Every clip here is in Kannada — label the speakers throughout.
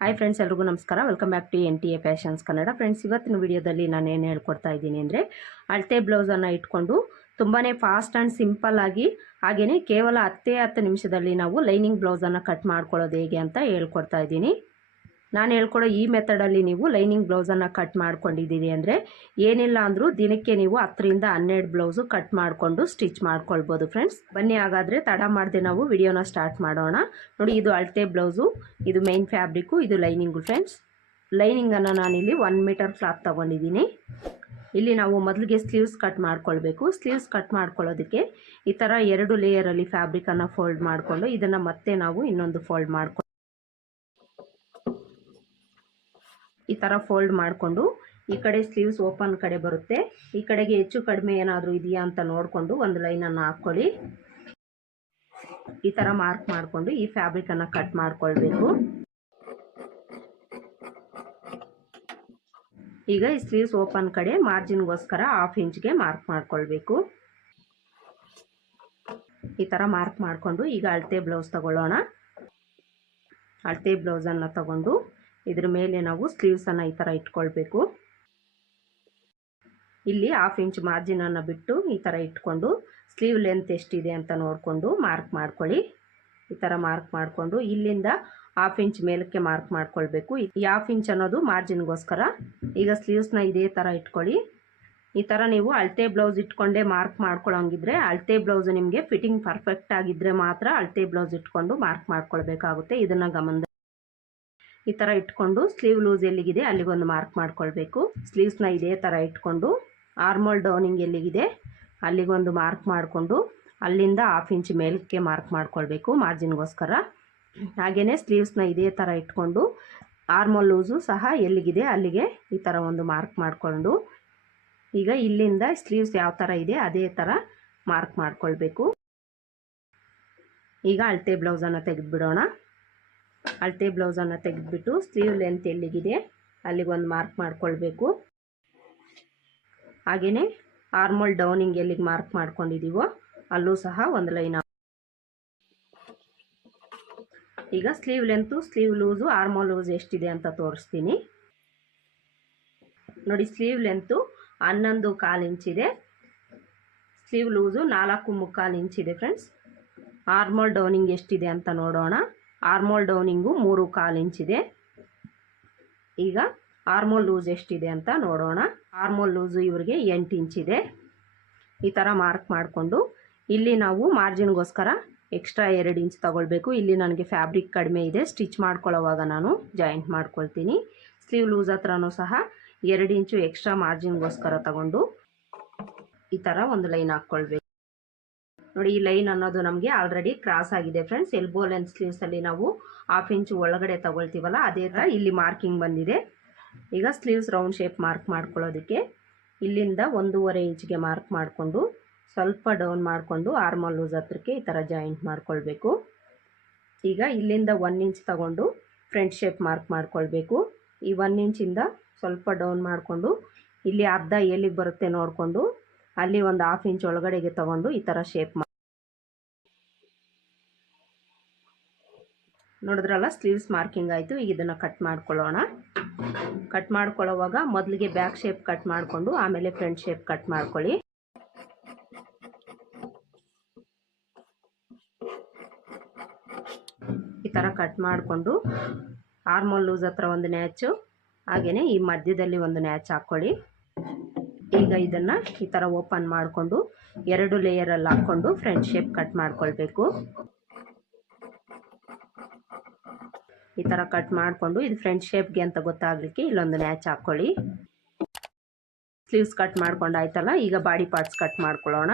Speaker 1: ಹಾಯ್ ಫ್ರೆಂಡ್ಸ್ ಎಲ್ರಿಗೂ ನಮಸ್ಕಾರ. Welcome back to N T A fashions Kannada friends ಇವತ್ತಿನ ವಿಡಿಯೋದಲ್ಲಿ ನಾನು ಏನು ಹೇಳ್ಕೊಡ್ತಾ ಇದ್ದೀನಿ ಅಂದರೆ, ಅಳತೆ ಬ್ಲೌಸನ್ನು ಇಟ್ಕೊಂಡು ತುಂಬಾ ಫಾಸ್ಟ್ ಆ್ಯಂಡ್ ಸಿಂಪಲ್ ಆಗಿ ಹಾಗೆಯೇ ಕೇವಲ ಹತ್ತೇ ಹತ್ತು ನಿಮಿಷದಲ್ಲಿ ನಾವು ಲೈನಿಂಗ್ ಬ್ಲೌಸನ್ನು ಕಟ್ ಮಾಡ್ಕೊಳ್ಳೋದು ಹೇಗೆ ಅಂತ ಹೇಳ್ಕೊಡ್ತಾ ಇದ್ದೀನಿ. ನಾನು ಹೇಳ್ಕೊಡೋ ಈ ಮೆಥಡಲ್ಲಿ ನೀವು ಲೈನಿಂಗ್ ಬ್ಲೌಸನ್ನು ಕಟ್ ಮಾಡ್ಕೊಂಡಿದ್ದೀರಿ ಅಂದರೆ ಏನಿಲ್ಲ ಅಂದರೂ ದಿನಕ್ಕೆ ನೀವು ಹತ್ತರಿಂದ ಹನ್ನೆರಡು ಬ್ಲೌಸು ಕಟ್ ಮಾಡಿಕೊಂಡು ಸ್ಟಿಚ್ ಮಾಡ್ಕೊಳ್ಬೋದು ಫ್ರೆಂಡ್ಸ್. ಬನ್ನಿ, ಹಾಗಾದರೆ ತಡ ಮಾಡದೆ ನಾವು ವಿಡಿಯೋನ ಸ್ಟಾರ್ಟ್ ಮಾಡೋಣ. ನೋಡಿ, ಇದು ಅಳತೆ ಬ್ಲೌಸು, ಇದು ಮೈನ್ ಫ್ಯಾಬ್ರಿಕ್ಕು ಇದು ಲೈನಿಂಗು ಫ್ರೆಂಡ್ಸ್. ಲೈನಿಂಗನ್ನು ನಾನಿಲ್ಲಿ ಒನ್ ಮೀಟರ್ ಫ್ಲಾಪ್ ತೊಗೊಂಡಿದ್ದೀನಿ. ಇಲ್ಲಿ ನಾವು ಮೊದಲಿಗೆ ಸ್ಲೀವ್ಸ್ ಕಟ್ ಮಾಡ್ಕೊಳ್ಬೇಕು. ಸ್ಲೀವ್ಸ್ ಕಟ್ ಮಾಡ್ಕೊಳ್ಳೋದಕ್ಕೆ ಈ ಥರ ಎರಡು ಲೇಯರಲ್ಲಿ ಫ್ಯಾಬ್ರಿಕನ್ನು ಫೋಲ್ಡ್ ಮಾಡಿಕೊಂಡು ಇದನ್ನು ಮತ್ತೆ ನಾವು ಇನ್ನೊಂದು ಫೋಲ್ಡ್ ಮಾಡ್ಕೊಂಡು ಈ ಥರ ಫೋಲ್ಡ್ ಮಾಡಿಕೊಂಡು ಈ ಕಡೆ ಸ್ಲೀವ್ಸ್ ಓಪನ್ ಕಡೆ ಬರುತ್ತೆ. ಈ ಕಡೆಗೆ ಹೆಚ್ಚು ಕಡಿಮೆ ಏನಾದರೂ ಇದೆಯಾ ಅಂತ ನೋಡಿಕೊಂಡು ಒಂದು ಲೈನನ್ನು ಹಾಕ್ಕೊಳ್ಳಿ ಈ ಥರ ಮಾರ್ಕ್ ಮಾಡಿಕೊಂಡು ಈ ಫ್ಯಾಬ್ರಿಕನ್ನು ಕಟ್ ಮಾಡ್ಕೊಳ್ಬೇಕು. ಈಗ ಈ ಸ್ಲೀವ್ಸ್ ಓಪನ್ ಕಡೆ ಮಾರ್ಜಿನ್ಗೋಸ್ಕರ ಹಾಫ್ ಇಂಚ್ಗೆ ಮಾರ್ಕ್ ಮಾಡ್ಕೊಳ್ಬೇಕು. ಈ ಥರ ಮಾರ್ಕ್ ಮಾಡಿಕೊಂಡು ಈಗ ಅಳತೆ ಬ್ಲೌಸ್ ತಗೊಳ್ಳೋಣ. ಅಳತೆ ಬ್ಲೌಸನ್ನು ತಗೊಂಡು ಇದ್ರ ಮೇಲೆ ನಾವು ಸ್ಲೀವ್ಸನ್ನು ಈ ಥರ ಇಟ್ಕೊಳ್ಬೇಕು. ಇಲ್ಲಿ ಹಾಫ್ ಇಂಚ್ ಮಾರ್ಜಿನನ್ನು ಬಿಟ್ಟು ಈ ಥರ ಇಟ್ಕೊಂಡು ಸ್ಲೀವ್ ಲೆಂತ್ ಎಷ್ಟಿದೆ ಅಂತ ನೋಡಿಕೊಂಡು ಮಾರ್ಕ್ ಮಾಡ್ಕೊಳ್ಳಿ. ಈ ಥರ ಮಾರ್ಕ್ ಮಾಡಿಕೊಂಡು ಇಲ್ಲಿಂದ ಹಾಫ್ ಇಂಚ್ ಮೇಲಕ್ಕೆ ಮಾರ್ಕ್ ಮಾಡ್ಕೊಳ್ಬೇಕು. ಈ ಹಾಫ್ ಇಂಚ್ ಅನ್ನೋದು ಮಾರ್ಜಿನ್ಗೋಸ್ಕರ ಈಗ ಸ್ಲೀವ್ಸ್ನ ಇದೇ ಥರ ಇಟ್ಕೊಳ್ಳಿ. ಈ ಥರ ನೀವು ಅಳತೆ ಬ್ಲೌಸ್ ಇಟ್ಕೊಂಡೇ ಮಾರ್ಕ್ ಮಾಡ್ಕೊಳ್ಳೋಂಗಿದ್ರೆ ಅಳತೆ ಬ್ಲೌಸ್ ನಿಮಗೆ ಫಿಟ್ಟಿಂಗ್ ಪರ್ಫೆಕ್ಟ್ ಆಗಿದ್ದರೆ ಮಾತ್ರ ಅಳತೆ ಬ್ಲೌಸ್ ಇಟ್ಕೊಂಡು ಮಾರ್ಕ್ ಮಾಡ್ಕೊಳ್ಬೇಕಾಗುತ್ತೆ. ಇದನ್ನು ಗಮನ ಈ ಥರ ಇಟ್ಕೊಂಡು ಸ್ಲೀವ್ ಲೂಸ್ ಎಲ್ಲಿಗಿದೆ ಅಲ್ಲಿಗೊಂದು ಮಾರ್ಕ್ ಮಾಡ್ಕೊಳ್ಬೇಕು. ಸ್ಲೀವ್ಸ್ನ ಇದೇ ಥರ ಇಟ್ಕೊಂಡು ಆರ್ಮೋಲ್ ಡೌನಿಂಗ್ ಎಲ್ಲಿಗಿದೆ ಅಲ್ಲಿಗೊಂದು ಮಾರ್ಕ್ ಮಾಡಿಕೊಂಡು ಅಲ್ಲಿಂದ ಹಾಫ್ ಇಂಚ್ ಮೇಲಕ್ಕೆ ಮಾರ್ಕ್ ಮಾಡ್ಕೊಳ್ಬೇಕು ಮಾರ್ಜಿನ್ಗೋಸ್ಕರ ಹಾಗೆಯೇ ಸ್ಲೀವ್ಸ್ನ ಇದೇ ಥರ ಇಟ್ಕೊಂಡು ಆರ್ಮೋಲ್ ಲೂಸು ಸಹ ಎಲ್ಲಿಗಿದೆ ಅಲ್ಲಿಗೆ ಈ ಥರ ಒಂದು ಮಾರ್ಕ್ ಮಾಡಿಕೊಂಡು ಈಗ ಇಲ್ಲಿಂದ ಸ್ಲೀವ್ಸ್ ಯಾವ ಥರ ಇದೆ ಅದೇ ಥರ ಮಾರ್ಕ್ ಮಾಡಿಕೊಳ್ಬೇಕು. ಈಗ ಅಳತೆ ಬ್ಲೌಸನ್ನು ತೆಗೆದುಬಿಡೋಣ. ಅಳತೆ ಬ್ಲೌಸನ್ನು ತೆಗೆದುಬಿಟ್ಟು ಸ್ಲೀವ್ ಲೆಂತ್ ಎಲ್ಲಿಗಿದೆ ಅಲ್ಲಿಗೆ ಒಂದು ಮಾರ್ಕ್ ಮಾಡ್ಕೊಳ್ಬೇಕು. ಹಾಗೆಯೇ ಆರ್ಮಲ್ ಡೌನಿಂಗ್ ಎಲ್ಲಿಗೆ ಮಾರ್ಕ್ ಮಾಡ್ಕೊಂಡಿದ್ದೀವೋ ಅಲ್ಲೂ ಸಹ ಒಂದು ಲೈನ್ ಈಗ sleeve length, sleeve loose, armhole loose ಎಷ್ಟಿದೆ ಅಂತ ತೋರಿಸ್ತೀನಿ. ನೋಡಿ, ಸ್ಲೀವ್ ಲೆಂತು ಹನ್ನೊಂದು ಕಾಲು ಇಂಚಿದೆ ಸ್ಲೀವ್ ಲೂಸು ನಾಲ್ಕು ಮುಕ್ಕಾಲು ಇಂಚಿದೆ ಫ್ರೆಂಡ್ಸ್. ಆರ್ಮಲ್ ಡೌನಿಂಗ್ ಎಷ್ಟಿದೆ ಅಂತ ನೋಡೋಣ. ಆರ್ಮೋಲ್ ಡೌನಿಂಗು ಮೂರು ಕಾಲು ಇಂಚಿದೆ ಈಗ ಆರ್ಮೋಲ್ ಲೂಸ್ ಎಷ್ಟಿದೆ ಅಂತ ನೋಡೋಣ. ಆರ್ಮೋಲ್ ಲೂಸು ಇವರಿಗೆ ಎಂಟು ಇಂಚಿದೆ ಈ ಥರ ಮಾರ್ಕ್ ಮಾಡಿಕೊಂಡು ಇಲ್ಲಿ ನಾವು ಮಾರ್ಜಿನ್ಗೋಸ್ಕರ ಎಕ್ಸ್ಟ್ರಾ ಎರಡು ಇಂಚ್ ತಗೊಳ್ಬೇಕು. ಇಲ್ಲಿ ನನಗೆ ಫ್ಯಾಬ್ರಿಕ್ ಕಡಿಮೆ ಇದೆ. ಸ್ಟಿಚ್ ಮಾಡ್ಕೊಳ್ಳೋವಾಗ ನಾನು ಜಾಯಿಂಟ್ ಮಾಡ್ಕೊಳ್ತೀನಿ. ಸ್ಲೀವ್ ಲೂಸ್ ಹತ್ರನೂ ಸಹ ಎರಡು ಇಂಚು ಎಕ್ಸ್ಟ್ರಾ ಮಾರ್ಜಿನ್ಗೋಸ್ಕರ ತಗೊಂಡು ಈ ಥರ ಒಂದು ಲೈನ್ ಹಾಕ್ಕೊಳ್ಬೇಕು. ನೋಡಿ ಈ ಲೈನ್ ಅನ್ನೋದು ನಮಗೆ ಆಲ್ರೆಡಿ ಕ್ರಾಸ್ ಆಗಿದೆ ಫ್ರೆಂಡ್ಸ್ ಎಲ್ಬೋ ಲೆಂತ್ ಸ್ಲೀವ್ಸಲ್ಲಿ ನಾವು ಹಾಫ್ ಇಂಚು ಒಳಗಡೆ ತಗೊಳ್ತೀವಲ್ಲ ಅದೇ ಥರ ಇಲ್ಲಿ ಮಾರ್ಕಿಂಗ್ ಬಂದಿದೆ. ಈಗ ಸ್ಲೀವ್ಸ್ ರೌಂಡ್ ಶೇಪ್ ಮಾರ್ಕ್ ಮಾಡ್ಕೊಳ್ಳೋದಕ್ಕೆ ಇಲ್ಲಿಂದ ಒಂದೂವರೆ ಇಂಚ್ಗೆ ಮಾರ್ಕ್ ಮಾಡಿಕೊಂಡು ಸ್ವಲ್ಪ ಡೌನ್ ಮಾಡಿಕೊಂಡು ಆರ್ಮಲ್ ಲೂಸ್ ಹತ್ರಕ್ಕೆ ಈ ಥರ ಜಾಯಿಂಟ್ ಮಾಡ್ಕೊಳ್ಬೇಕು. ಈಗ ಇಲ್ಲಿಂದ ಒನ್ ಇಂಚ್ ತಗೊಂಡು ಫ್ರಂಟ್ ಶೇಪ್ ಮಾರ್ಕ್ ಮಾಡ್ಕೊಳ್ಬೇಕು. ಈ ಒನ್ ಇಂಚಿಂದ ಸ್ವಲ್ಪ ಡೌನ್ ಮಾಡಿಕೊಂಡು ಇಲ್ಲಿ ಅರ್ಧ ಎಲ್ಲಿಗೆ ಬರುತ್ತೆ ನೋಡಿಕೊಂಡು ಅಲ್ಲಿ ಒಂದು ಹಾಫ್ ಇಂಚ್ ಒಳಗಡೆಗೆ ತಗೊಂಡು ಈ ಥರ ಶೇಪ್ ನೋಡಿದ್ರಲ್ಲ ಸ್ಲೀವ್ಸ್ ಮಾರ್ಕಿಂಗ್ ಆಯಿತು. ಈಗ ಇದನ್ನು ಕಟ್ ಮಾಡ್ಕೊಳ್ಳೋಣ. ಕಟ್ ಮಾಡ್ಕೊಳ್ಳೋವಾಗ ಮೊದಲಿಗೆ ಬ್ಯಾಕ್ ಶೇಪ್ ಕಟ್ ಮಾಡಿಕೊಂಡು, ಆಮೇಲೆ ಫ್ರಂಟ್ ಶೇಪ್ ಕಟ್ ಮಾಡ್ಕೊಳ್ಳಿ. ಈ ಥರ ಕಟ್ ಮಾಡಿಕೊಂಡು ಆರ್ಮೋಲ್ ಲೂಸ್ ಹತ್ರ ಒಂದು ನ್ಯಾಚು ಹಾಗೆಯೇ ಈ ಮಧ್ಯದಲ್ಲಿ ಒಂದು ನ್ಯಾಚ್ ಹಾಕ್ಕೊಳ್ಳಿ ಈಗ ಇದನ್ನು ಈ ಥರ ಓಪನ್ ಮಾಡಿಕೊಂಡು, ಎರಡು ಲೇಯರಲ್ಲಿ ಹಾಕ್ಕೊಂಡು ಫ್ರಂಟ್ ಶೇಪ್ ಕಟ್ ಮಾಡ್ಕೊಳ್ಬೇಕು. ಈ ಥರ ಕಟ್ ಮಾಡಿಕೊಂಡು ಇದು ಫ್ರಂಟ್ ಶೇಪ್ಗೆ ಅಂತ ಗೊತ್ತಾಗಲಿಕ್ಕೆ ಇಲ್ಲೊಂದು ನ್ಯಾಚ್ ಹಾಕ್ಕೊಳ್ಳಿ ಸ್ಲೀವ್ಸ್ ಕಟ್ ಮಾಡ್ಕೊಂಡು ಆಯ್ತಲ್ಲ, ಈಗ ಬಾಡಿ ಪಾರ್ಟ್ಸ್ ಕಟ್ ಮಾಡ್ಕೊಳ್ಳೋಣ.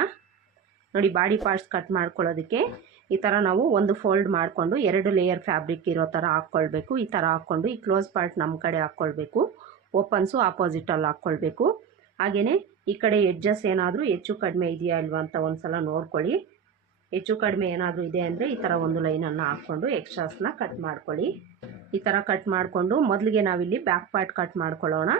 Speaker 1: ನೋಡಿ ಬಾಡಿ ಪಾರ್ಟ್ಸ್ ಕಟ್ ಮಾಡ್ಕೊಳ್ಳೋದಕ್ಕೆ ಈ ಥರ ನಾವು ಒಂದು ಫೋಲ್ಡ್ ಮಾಡಿಕೊಂಡು ಎರಡು ಲೇಯರ್ ಫ್ಯಾಬ್ರಿಕ್ ಇರೋ ಥರ ಹಾಕ್ಕೊಳ್ಬೇಕು. ಈ ಥರ ಹಾಕ್ಕೊಂಡು ಈ ಕ್ಲೋಸ್ ಪಾರ್ಟ್ ನಮ್ಮ ಕಡೆ ಹಾಕ್ಕೊಳ್ಬೇಕು. ಓಪನ್ಸು ಆಪೋಸಿಟಲ್ಲಿ ಹಾಕ್ಕೊಳ್ಬೇಕು. ಹಾಗೆಯೇ ಈ ಕಡೆ ಎಡ್ಜಸ್ ಏನಾದರೂ ಹೆಚ್ಚು ಕಡಿಮೆ ಇದೆಯಾ ಇಲ್ವಾ ಅಂತ ಒಂದು ಸಲ ನೋಡ್ಕೊಳ್ಳಿ. ಹೆಚ್ಚು ಕಡಿಮೆ ಏನಾದರೂ ಇದೆ ಅಂದರೆ ಈ ಥರ ಒಂದು ಲೈನನ್ನು ಹಾಕ್ಕೊಂಡು ಎಕ್ಸ್ಟ್ರಾಸ್ನ ಕಟ್ ಮಾಡ್ಕೊಳ್ಳಿ. ಈ ಥರ ಕಟ್ ಮಾಡಿಕೊಂಡು ಮೊದಲಿಗೆ ನಾವಿಲ್ಲಿ ಬ್ಯಾಕ್ ಪಾರ್ಟ್ ಕಟ್ ಮಾಡ್ಕೊಳ್ಳೋಣ.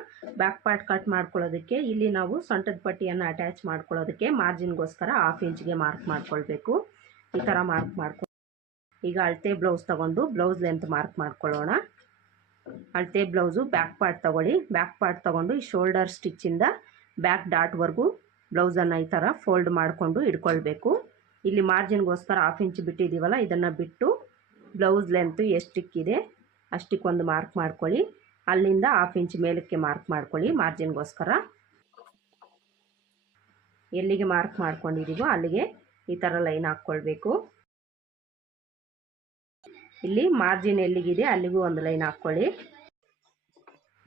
Speaker 1: ಬ್ಯಾಕ್ ಪಾರ್ಟ್ ಕಟ್ ಮಾಡ್ಕೊಳ್ಳೋದಕ್ಕೆ ಇಲ್ಲಿ ನಾವು ಸೊಂಟದ ಪಟ್ಟಿಯನ್ನು ಅಟ್ಯಾಚ್ ಮಾಡ್ಕೊಳ್ಳೋದಕ್ಕೆ ಮಾರ್ಜಿನ್ಗೋಸ್ಕರ ಹಾಫ್ ಇಂಚ್ಗೆ ಮಾರ್ಕ್ ಮಾಡ್ಕೊಳ್ಬೇಕು. ಈ ಥರ ಮಾರ್ಕ್ ಮಾಡ್ಕೊ ಈಗ ಅಳತೆ ಬ್ಲೌಸ್ ತಗೊಂಡು ಬ್ಲೌಸ್ ಲೆಂತ್ ಮಾರ್ಕ್ ಮಾಡ್ಕೊಳ್ಳೋಣ. ಅಳತೆ ಬ್ಲೌಸು ಬ್ಯಾಕ್ ಪಾರ್ಟ್ ತೊಗೊಳ್ಳಿ. ಬ್ಯಾಕ್ ಪಾರ್ಟ್ ತೊಗೊಂಡು ಈ ಶೋಲ್ಡರ್ ಸ್ಟಿಚ್ಚಿಂದ ಬ್ಯಾಕ್ ಡಾಟ್ವರೆಗೂ ಬ್ಲೌಸನ್ನು ಈ ಥರ ಫೋಲ್ಡ್ ಮಾಡಿಕೊಂಡು ಇಟ್ಕೊಳ್ಬೇಕು. ಇಲ್ಲಿ ಮಾರ್ಜಿನ್ಗೋಸ್ಕರ ಹಾಫ್ ಇಂಚ್ ಬಿಟ್ಟಿದ್ದೀವಲ್ಲ, ಇದನ್ನು ಬಿಟ್ಟು ಬ್ಲೌಸ್ ಲೆಂತ್ ಎಷ್ಟಿಕ್ಕಿದೆ ಅಷ್ಟಕ್ಕೊಂದು ಮಾರ್ಕ್ ಮಾಡ್ಕೊಳ್ಳಿ. ಅಲ್ಲಿಂದ ಹಾಫ್ ಇಂಚ್ ಮೇಲಕ್ಕೆ ಮಾರ್ಕ್ ಮಾಡ್ಕೊಳ್ಳಿ ಮಾರ್ಜಿನ್ಗೋಸ್ಕರ. ಎಲ್ಲಿಗೆ ಮಾರ್ಕ್ ಮಾಡ್ಕೊಂಡಿದ್ದೀವೋ ಅಲ್ಲಿಗೆ ಈ ಥರ ಲೈನ್ ಹಾಕ್ಕೊಳ್ಬೇಕು. ಇಲ್ಲಿ ಮಾರ್ಜಿನ್ ಎಲ್ಲಿಗಿದೆ ಅಲ್ಲಿಗೂ ಒಂದು ಲೈನ್ ಹಾಕ್ಕೊಳ್ಳಿ.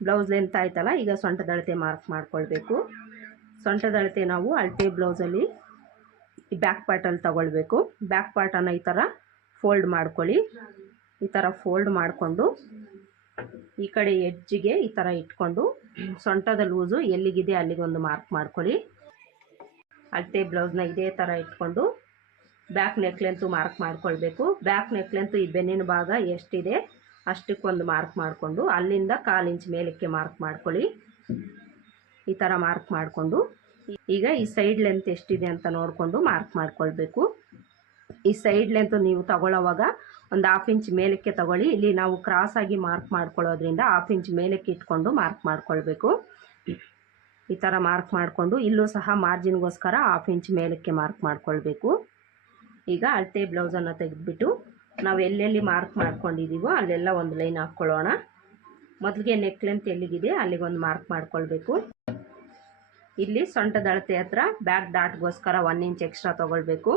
Speaker 1: ಬ್ಲೌಸ್ ಲೆಂತ್ ಆಯ್ತಲ್ಲ, ಈಗ ಸೊಂಟದಳತೆ ಮಾರ್ಕ್ ಮಾಡ್ಕೊಳ್ಬೇಕು. ಸೊಂಟದಳತೆ ನಾವು ಅಳತೆ ಬ್ಲೌಸಲ್ಲಿ ಬ್ಯಾಕ್ ಪಾರ್ಟಲ್ಲಿ ತಗೊಳ್ಬೇಕು. ಬ್ಯಾಕ್ ಪಾರ್ಟನ್ನು ಈ ಥರ ಫೋಲ್ಡ್ ಮಾಡ್ಕೊಳ್ಳಿ. ಈ ಥರ ಫೋಲ್ಡ್ ಮಾಡಿಕೊಂಡು ಈ ಕಡೆ ಎಡ್ಜಿಗೆ ಈ ಥರ ಇಟ್ಕೊಂಡು ಸೊಂಟದ ಲೂಸು ಎಲ್ಲಿಗಿದೆ ಅಲ್ಲಿಗೆ ಒಂದು ಮಾರ್ಕ್ ಮಾಡ್ಕೊಳ್ಳಿ. ಅಳತೆ ಬ್ಲೌಸ್ನ ಇದೇ ಥರ ಇಟ್ಕೊಂಡು ಬ್ಯಾಕ್ ನೆಕ್ ಲೆಂತು ಮಾರ್ಕ್ ಮಾಡ್ಕೊಳ್ಬೇಕು. ಬ್ಯಾಕ್ ನೆಕ್ ಲೆಂತು ಈ ಬೆನ್ನಿನ ಭಾಗ ಎಷ್ಟಿದೆ ಅಷ್ಟಕ್ಕೊಂದು ಮಾರ್ಕ್ ಮಾಡಿಕೊಂಡು ಅಲ್ಲಿಂದ ಕಾಲು ಇಂಚ್ ಮೇಲಕ್ಕೆ ಮಾರ್ಕ್ ಮಾಡ್ಕೊಳ್ಳಿ. ಈ ಥರ ಮಾರ್ಕ್ ಮಾಡಿಕೊಂಡು ಈಗ ಈ ಸೈಡ್ ಲೆಂತ್ ಎಷ್ಟಿದೆ ಅಂತ ನೋಡಿಕೊಂಡು ಮಾರ್ಕ್ ಮಾಡ್ಕೊಳ್ಬೇಕು. ಈ ಸೈಡ್ ಲೆಂತ್ ನೀವು ತಗೊಳ್ಳೋವಾಗ ಒಂದು ಹಾಫ್ ಇಂಚ್ ಮೇಲಕ್ಕೆ ತಗೊಳ್ಳಿ. ಇಲ್ಲಿ ನಾವು ಕ್ರಾಸಾಗಿ ಮಾರ್ಕ್ ಮಾಡ್ಕೊಳ್ಳೋದ್ರಿಂದ ಹಾಫ್ ಇಂಚ್ ಮೇಲಕ್ಕೆ ಇಟ್ಕೊಂಡು ಮಾರ್ಕ್ ಮಾಡ್ಕೊಳ್ಬೇಕು. ಈ ಥರ ಮಾರ್ಕ್ ಮಾಡಿಕೊಂಡು ಇಲ್ಲೂ ಸಹ ಮಾರ್ಜಿನ್ಗೋಸ್ಕರ ಹಾಫ್ ಇಂಚ್ ಮೇಲಕ್ಕೆ ಮಾರ್ಕ್ ಮಾಡ್ಕೊಳ್ಬೇಕು. ಈಗ ಅಳತೆ ಬ್ಲೌಸನ್ನು ತೆಗೆದುಬಿಟ್ಟು ನಾವು ಎಲ್ಲೆಲ್ಲಿ ಮಾರ್ಕ್ ಮಾಡ್ಕೊಂಡಿದ್ದೀವೋ ಅಲ್ಲೆಲ್ಲ ಒಂದು ಲೈನ್ ಹಾಕ್ಕೊಳ್ಳೋಣ. ಮೊದಲಿಗೆ ನೆಕ್ ಲೆಂತ್ ಎಲ್ಲಿಗಿದೆ ಅಲ್ಲಿಗೊಂದು ಮಾರ್ಕ್ ಮಾಡ್ಕೊಳ್ಬೇಕು. ಇಲ್ಲಿ ಸೊಂಟದ ಅಳತೆ ಹತ್ರ ಬ್ಯಾಕ್ ಡಾಟ್ಗೋಸ್ಕರ ಒನ್ ಇಂಚ್ ಎಕ್ಸ್ಟ್ರಾ ತೊಗೊಳ್ಬೇಕು.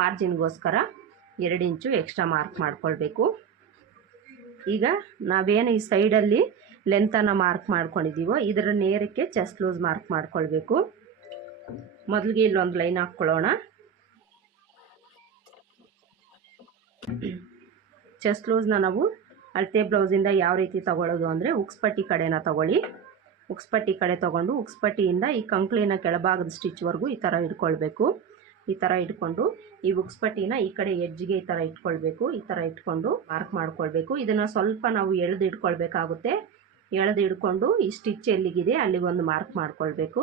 Speaker 1: ಮಾರ್ಜಿನ್ಗೋಸ್ಕರ ಎರಡು ಇಂಚು ಎಕ್ಸ್ಟ್ರಾ ಮಾರ್ಕ್ ಮಾಡ್ಕೊಳ್ಬೇಕು. ಈಗ ನಾವೇನು ಈ ಸೈಡಲ್ಲಿ ಲೆಂತನ್ನು ಮಾರ್ಕ್ ಮಾಡ್ಕೊಂಡಿದ್ದೀವೋ ಇದರ ನೇರಕ್ಕೆ ಚೆಸ್ಟ್ ಲೂಸ್ ಮಾರ್ಕ್ ಮಾಡ್ಕೊಳ್ಬೇಕು. ಮೊದಲಿಗೆ ಇಲ್ಲೊಂದು ಲೈನ್ ಹಾಕ್ಕೊಳ್ಳೋಣ. ಚೆಸ್ಟ್ ಲೂಸ್ನ ನಾವು ಅಳತೆ ಬ್ಲೌಸಿಂದ ಯಾವ ರೀತಿ ತಗೊಳ್ಳೋದು ಅಂದರೆ ಉಕ್ಸ್ಪಟ್ಟಿ ಕಡೆನ ತಗೊಳ್ಳಿ. ಉಕ್ಸ್ಪಟ್ಟಿ ಕಡೆ ತೊಗೊಂಡು ಉಕ್ಸ್ಪಟ್ಟಿಯಿಂದ ಈ ಕಂಕ್ಳಿನ ಕೆಳಭಾಗದ ಸ್ಟಿಚ್ವರೆಗೂ ಈ ಥರ ಇಟ್ಕೊಳ್ಬೇಕು. ಈ ಥರ ಇಟ್ಕೊಂಡು ಈ ಉಕ್ಸ್ಪಟ್ಟಿನ ಈ ಕಡೆ ಎಜ್ಜಿಗೆ ಈ ಥರ ಇಟ್ಕೊಳ್ಬೇಕು. ಈ ಥರ ಇಟ್ಕೊಂಡು ಮಾರ್ಕ್ ಮಾಡ್ಕೊಳ್ಬೇಕು. ಇದನ್ನು ಸ್ವಲ್ಪ ನಾವು ಎಳೆದು ಇಟ್ಕೊಳ್ಬೇಕಾಗುತ್ತೆ. ಎಳೆದು ಇಟ್ಕೊಂಡು ಈ ಸ್ಟಿಚ್ ಎಲ್ಲಿಗಿದೆ ಅಲ್ಲಿಗೊಂದು ಮಾರ್ಕ್ ಮಾಡ್ಕೊಳ್ಬೇಕು.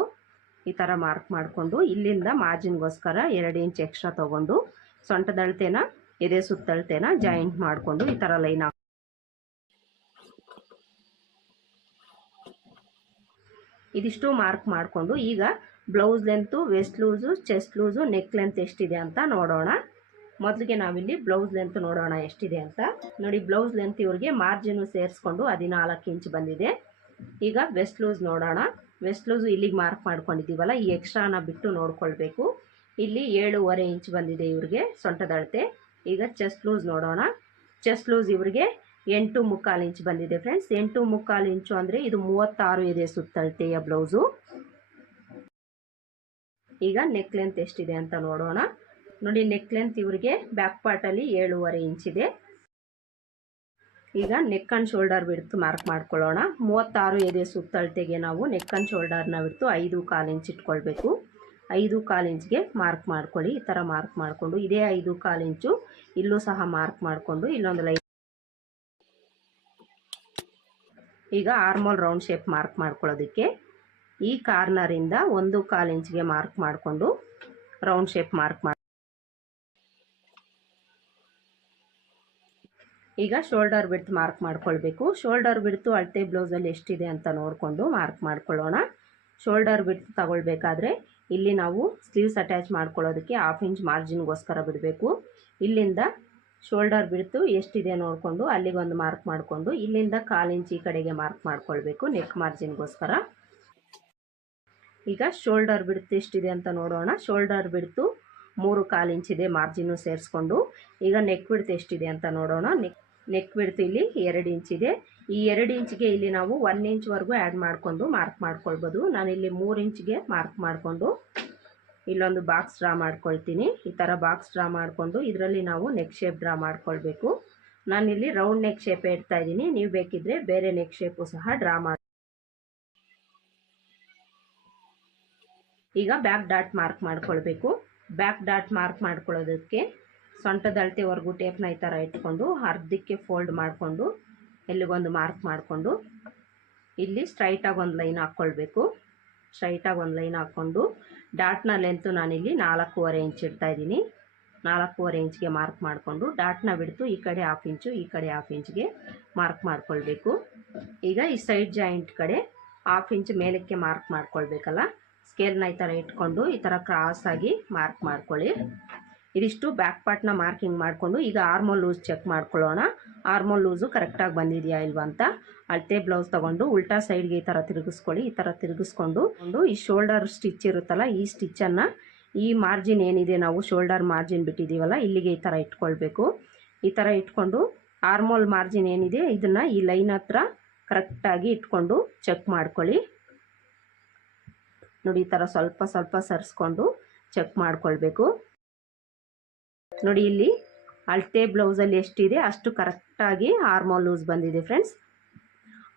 Speaker 1: ಈ ಥರ ಮಾರ್ಕ್ ಮಾಡಿಕೊಂಡು ಇಲ್ಲಿಂದ ಮಾರ್ಜಿನ್ಗೋಸ್ಕರ ಎರಡು ಇಂಚ್ ಎಕ್ಸ್ಟ್ರಾ ತೊಗೊಂಡು ಸೊಂಟದಳತೆನ, ಎದೆ ಸುತ್ತಳತೆನ ಜಾಯಿಂಟ್ ಮಾಡಿಕೊಂಡು ಈ ಥರ ಲೈನ್ ಇದಿಷ್ಟು ಮಾರ್ಕ್ ಮಾಡಿಕೊಂಡು ಈಗ blouse length waist loose chest loose neck length ಎಷ್ಟಿದೆ ಅಂತ ನೋಡೋಣ. ಮೊದಲಿಗೆ ನಾವಿಲ್ಲಿ ಬ್ಲೌಸ್ ಲೆಂತ್ ನೋಡೋಣ ಎಷ್ಟಿದೆ ಅಂತ. ನೋಡಿ ಬ್ಲೌಸ್ ಲೆಂತ್ ಇವ್ರಿಗೆ ಮಾರ್ಜಿನು ಸೇರಿಸ್ಕೊಂಡು ಹದಿನಾಲ್ಕು ಇಂಚ್ ಬಂದಿದೆ. ಈಗ ವೆಸ್ಟ್ ಲೂಸ್ ನೋಡೋಣ. ವೆಸ್ಟ್ ಲೂಸು ಇಲ್ಲಿಗೆ ಮಾರ್ಕ್ ಮಾಡ್ಕೊಂಡಿದ್ದೀವಲ್ಲ, ಈ ಎಕ್ಸ್ಟ್ರಾನ ಬಿಟ್ಟು ನೋಡ್ಕೊಳ್ಬೇಕು. ಇಲ್ಲಿ ಏಳೂವರೆ ಇಂಚ್ ಬಂದಿದೆ ಇವ್ರಿಗೆ ಸೊಂಟದಳತೆ. ಈಗ ಚೆಸ್ಟ್ ಲೂಸ್ ನೋಡೋಣ. ಚೆಸ್ಟ್ ಲೂಸ್ ಇವ್ರಿಗೆ ಎಂಟು ಮುಕ್ಕಾಲು ಇಂಚ್ ಬಂದಿದೆ ಫ್ರೆಂಡ್ಸ್ ಎಂಟು ಮುಕ್ಕಾಲು ಇಂಚು ಅಂದರೆ ಇದು ಮೂವತ್ತಾರು ಇದೆ ಸುತ್ತಳತೆಯ ಬ್ಲೌಸು ಈಗ ನೆಕ್ ಲೆಂತ್ ಎಷ್ಟಿದೆ ಅಂತ ನೋಡೋಣ. ನೋಡಿ ನೆಕ್ ಲೆಂತ್ ಇವರಿಗೆ ಬ್ಯಾಕ್ ಪಾರ್ಟಲ್ಲಿ ಏಳೂವರೆ ಇಂಚಿದೆ ಈಗ ನೆಕ್ ಅಂಡ್ ಶೋಲ್ಡರ್ ಬಿಡ್ತು ಮಾರ್ಕ್ ಮಾಡ್ಕೊಳ್ಳೋಣ. ಮೂವತ್ತಾರು ಎದೆ ಸುತ್ತಳತೆಗೆ ನಾವು ನೆಕ್ ಆ್ಯಂಡ್ ಶೋಲ್ಡರ್ನ ಬಿಡ್ತು ಐದು ಕಾಲು ಇಂಚ್ ಇಟ್ಕೊಳ್ಬೇಕು. ಐದು ಕಾಲು ಇಂಚ್ಗೆ ಮಾರ್ಕ್ ಮಾಡ್ಕೊಳ್ಳಿ. ಈ ಥರ ಮಾರ್ಕ್ ಮಾಡಿಕೊಂಡು ಇದೇ ಐದು ಕಾಲು ಇಂಚು ಇಲ್ಲೂ ಸಹ ಮಾರ್ಕ್ ಮಾಡಿಕೊಂಡು ಇಲ್ಲೊಂದು ಲೈನ್ ಈಗ ಆರ್ಮೋಲ್ ರೌಂಡ್ ಶೇಪ್ ಮಾರ್ಕ್ ಮಾಡ್ಕೊಳ್ಳೋದಕ್ಕೆ ಈ ಕಾರ್ನರಿಂದ ಒಂದು ಕಾಲು ಇಂಚ್ಗೆ ಮಾರ್ಕ್ ಮಾಡಿಕೊಂಡು ರೌಂಡ್ ಶೇಪ್ ಮಾರ್ಕ್ ಮಾಡಿ ಈಗ ಶೋಲ್ಡರ್ ಬಿಡ್ತು ಮಾರ್ಕ್ ಮಾಡ್ಕೊಳ್ಬೇಕು. ಶೋಲ್ಡರ್ ಬಿಡ್ತು ಅಳತೆ ಬ್ಲೌಸಲ್ಲಿ ಎಷ್ಟಿದೆ ಅಂತ ನೋಡಿಕೊಂಡು ಮಾರ್ಕ್ ಮಾಡ್ಕೊಳ್ಳೋಣ. ಶೋಲ್ಡರ್ ಬಿಡ್ತು ತಗೊಳ್ಬೇಕಾದ್ರೆ ಇಲ್ಲಿ ನಾವು ಸ್ಲೀವ್ಸ್ ಅಟ್ಯಾಚ್ ಮಾಡ್ಕೊಳ್ಳೋದಕ್ಕೆ ಹಾಫ್ ಇಂಚ್ ಮಾರ್ಜಿನ್ಗೋಸ್ಕರ ಬಿಡಬೇಕು. ಇಲ್ಲಿಂದ ಶೋಲ್ಡರ್ ಬಿಡ್ತು, ಎಷ್ಟಿದೆ ನೋಡಿಕೊಂಡು ಅಲ್ಲಿಗೊಂದು ಮಾರ್ಕ್ ಮಾಡಿಕೊಂಡು, ಇಲ್ಲಿಂದ ಕಾಲು ಇಂಚ್ ಈ ಕಡೆಗೆ ಮಾರ್ಕ್ ಮಾಡ್ಕೊಳ್ಬೇಕು ನೆಕ್ ಮಾರ್ಜಿನ್ಗೋಸ್ಕರ ಈಗ ಶೋಲ್ಡರ್ ಬಿಡ್ತು, ಎಷ್ಟಿದೆ ಅಂತ ನೋಡೋಣ. ಶೋಲ್ಡರ್ ಬಿಡ್ತು, ಮೂರು ಕಾಲು ಇಂಚಿದೆ ಮಾರ್ಜಿನ್ನು ಸೇರಿಸ್ಕೊಂಡು. ಈಗ ನೆಕ್ ಬಿಡ್ತು ಎಷ್ಟಿದೆ ಅಂತ ನೋಡೋಣ. ನೆಕ್ ನೆಕ್ ಬಿಡ್ತು ಇಲ್ಲಿ ಎರಡು ಇಂಚಿದೆ ಈ ಎರಡು ಇಂಚಿಗೆ ಇಲ್ಲಿ ನಾವು ಒನ್ ಇಂಚ್ವರೆಗೂ ಆ್ಯಡ್ ಮಾಡಿಕೊಂಡು ಮಾರ್ಕ್ ಮಾಡ್ಕೊಳ್ಬೋದು. ನಾನಿಲ್ಲಿ ಮೂರು ಇಂಚ್ಗೆ ಮಾರ್ಕ್ ಮಾಡಿಕೊಂಡು ಇಲ್ಲೊಂದು ಬಾಕ್ಸ್ ಡ್ರಾ ಮಾಡ್ಕೊಳ್ತೀನಿ. ಈ ಥರ ಬಾಕ್ಸ್ ಡ್ರಾ ಮಾಡಿಕೊಂಡು ಇದರಲ್ಲಿ ನಾವು ನೆಕ್ ಶೇಪ್ ಡ್ರಾ ಮಾಡ್ಕೊಳ್ಬೇಕು. ನಾನಿಲ್ಲಿ ರೌಂಡ್ ನೆಕ್ ಶೇಪ್ ಇಡ್ತಾ ಇದ್ದೀನಿ. ನೀವು ಬೇಕಿದ್ರೆ ಬೇರೆ ನೆಕ್ ಶೇಪು ಸಹ ಡ್ರಾ ಮಾಡಿ ಈಗ ಬ್ಯಾಕ್ ಡಾಟ್ ಮಾರ್ಕ್ ಮಾಡ್ಕೊಳ್ಬೇಕು. ಬ್ಯಾಕ್ ಡಾಟ್ ಮಾರ್ಕ್ ಮಾಡ್ಕೊಳ್ಳೋದಕ್ಕೆ ಸೊಂಟದ ಅಳತೆವರೆಗೂ ಟೇಪ್ನ ಈ ಥರ ಇಟ್ಕೊಂಡು ಅರ್ಧಕ್ಕೆ ಫೋಲ್ಡ್ ಮಾಡಿಕೊಂಡು ಎಲ್ಲಿಗೊಂದು ಮಾರ್ಕ್ ಮಾಡಿಕೊಂಡು ಇಲ್ಲಿ ಸ್ಟ್ರೈಟಾಗಿ ಒಂದು ಲೈನ್ ಹಾಕ್ಕೊಳ್ಬೇಕು. ಸ್ಟ್ರೈಟಾಗಿ ಒಂದು ಲೈನ್ ಹಾಕ್ಕೊಂಡು ಡಾಟ್ನ ಲೆಂತು ನಾನಿಲ್ಲಿ ನಾಲ್ಕೂವರೆ ಇಂಚ್ ಇಡ್ತಾ ಇದ್ದೀನಿ. ನಾಲ್ಕೂವರೆ ಇಂಚ್ಗೆ ಮಾರ್ಕ್ ಮಾಡಿಕೊಂಡು ಡಾಟ್ನ ಬಿಡ್ತು ಈ ಕಡೆ ಹಾಫ್ ಇಂಚು, ಈ ಕಡೆ ಹಾಫ್ ಇಂಚ್ಗೆ ಮಾರ್ಕ್ ಮಾಡಿಕೊಳ್ಬೇಕು. ಈಗ ಈ ಸೈಡ್ ಜಾಯಿಂಟ್ ಕಡೆ ಹಾಫ್ ಇಂಚ್ ಮೇಲಕ್ಕೆ ಮಾರ್ಕ್ ಮಾಡ್ಕೊಳ್ಬೇಕಲ್ಲ? ಸ್ಕೇಲ್ನ ಈ ಥರ ಇಟ್ಕೊಂಡು ಈ ಥರ ಆಗಿ ಮಾರ್ಕ್ ಮಾಡ್ಕೊಳ್ಳಿ. ಇದಿಷ್ಟು ಬ್ಯಾಕ್ ಪಾರ್ಟ್ನ ಮಾರ್ಕಿಂಗ್ ಮಾಡಿಕೊಂಡು ಈಗ ಆರ್ಮೋಲ್ ಲೂಸ್ ಚೆಕ್ ಮಾಡ್ಕೊಳ್ಳೋಣ. ಆರ್ಮೋಲ್ ಲೂಸು ಕರೆಕ್ಟಾಗಿ ಬಂದಿದೆಯಾ ಇಲ್ವಾ ಅಂತ. ಅಳತೆ ಬ್ಲೌಸ್ ತೊಗೊಂಡು ಉಲ್ಟಾ ಸೈಡ್ಗೆ ಈ ಥರ ತಿರುಗಿಸ್ಕೊಳ್ಳಿ. ಈ ಥರ ತಿರುಗಿಸ್ಕೊಂಡು ಒಂದು ಈ ಶೋಲ್ಡರ್ ಸ್ಟಿಚ್ ಇರುತ್ತಲ್ಲ ಈ ಸ್ಟಿಚ್ಚನ್ನು ಈ ಮಾರ್ಜಿನ್ ಏನಿದೆ ನಾವು ಶೋಲ್ಡರ್ ಮಾರ್ಜಿನ್ ಬಿಟ್ಟಿದ್ದೀವಲ್ಲ ಇಲ್ಲಿಗೆ ಈ ಥರ ಇಟ್ಕೊಳ್ಬೇಕು. ಈ ಥರ ಇಟ್ಕೊಂಡು ಆರ್ಮೋಲ್ ಮಾರ್ಜಿನ್ ಏನಿದೆ ಇದನ್ನು ಈ ಲೈನ್ ಹತ್ರ ಕರೆಕ್ಟಾಗಿ ಇಟ್ಕೊಂಡು ಚೆಕ್ ಮಾಡ್ಕೊಳ್ಳಿ. ನೋಡಿ ಈ ಥರ ಸ್ವಲ್ಪ ಸ್ವಲ್ಪ ಸರಿಸ್ಕೊಂಡು ಚೆಕ್ ಮಾಡ್ಕೊಳ್ಬೇಕು. ನೋಡಿ ಇಲ್ಲಿ ಅಳತೆ ಬ್ಲೌಸಲ್ಲಿ ಎಷ್ಟಿದೆ, ಅಷ್ಟು ಕರೆಕ್ಟಾಗಿ ಆರ್ಮೋಲ್ ಲೂಸ್ ಬಂದಿದೆ ಫ್ರೆಂಡ್ಸ್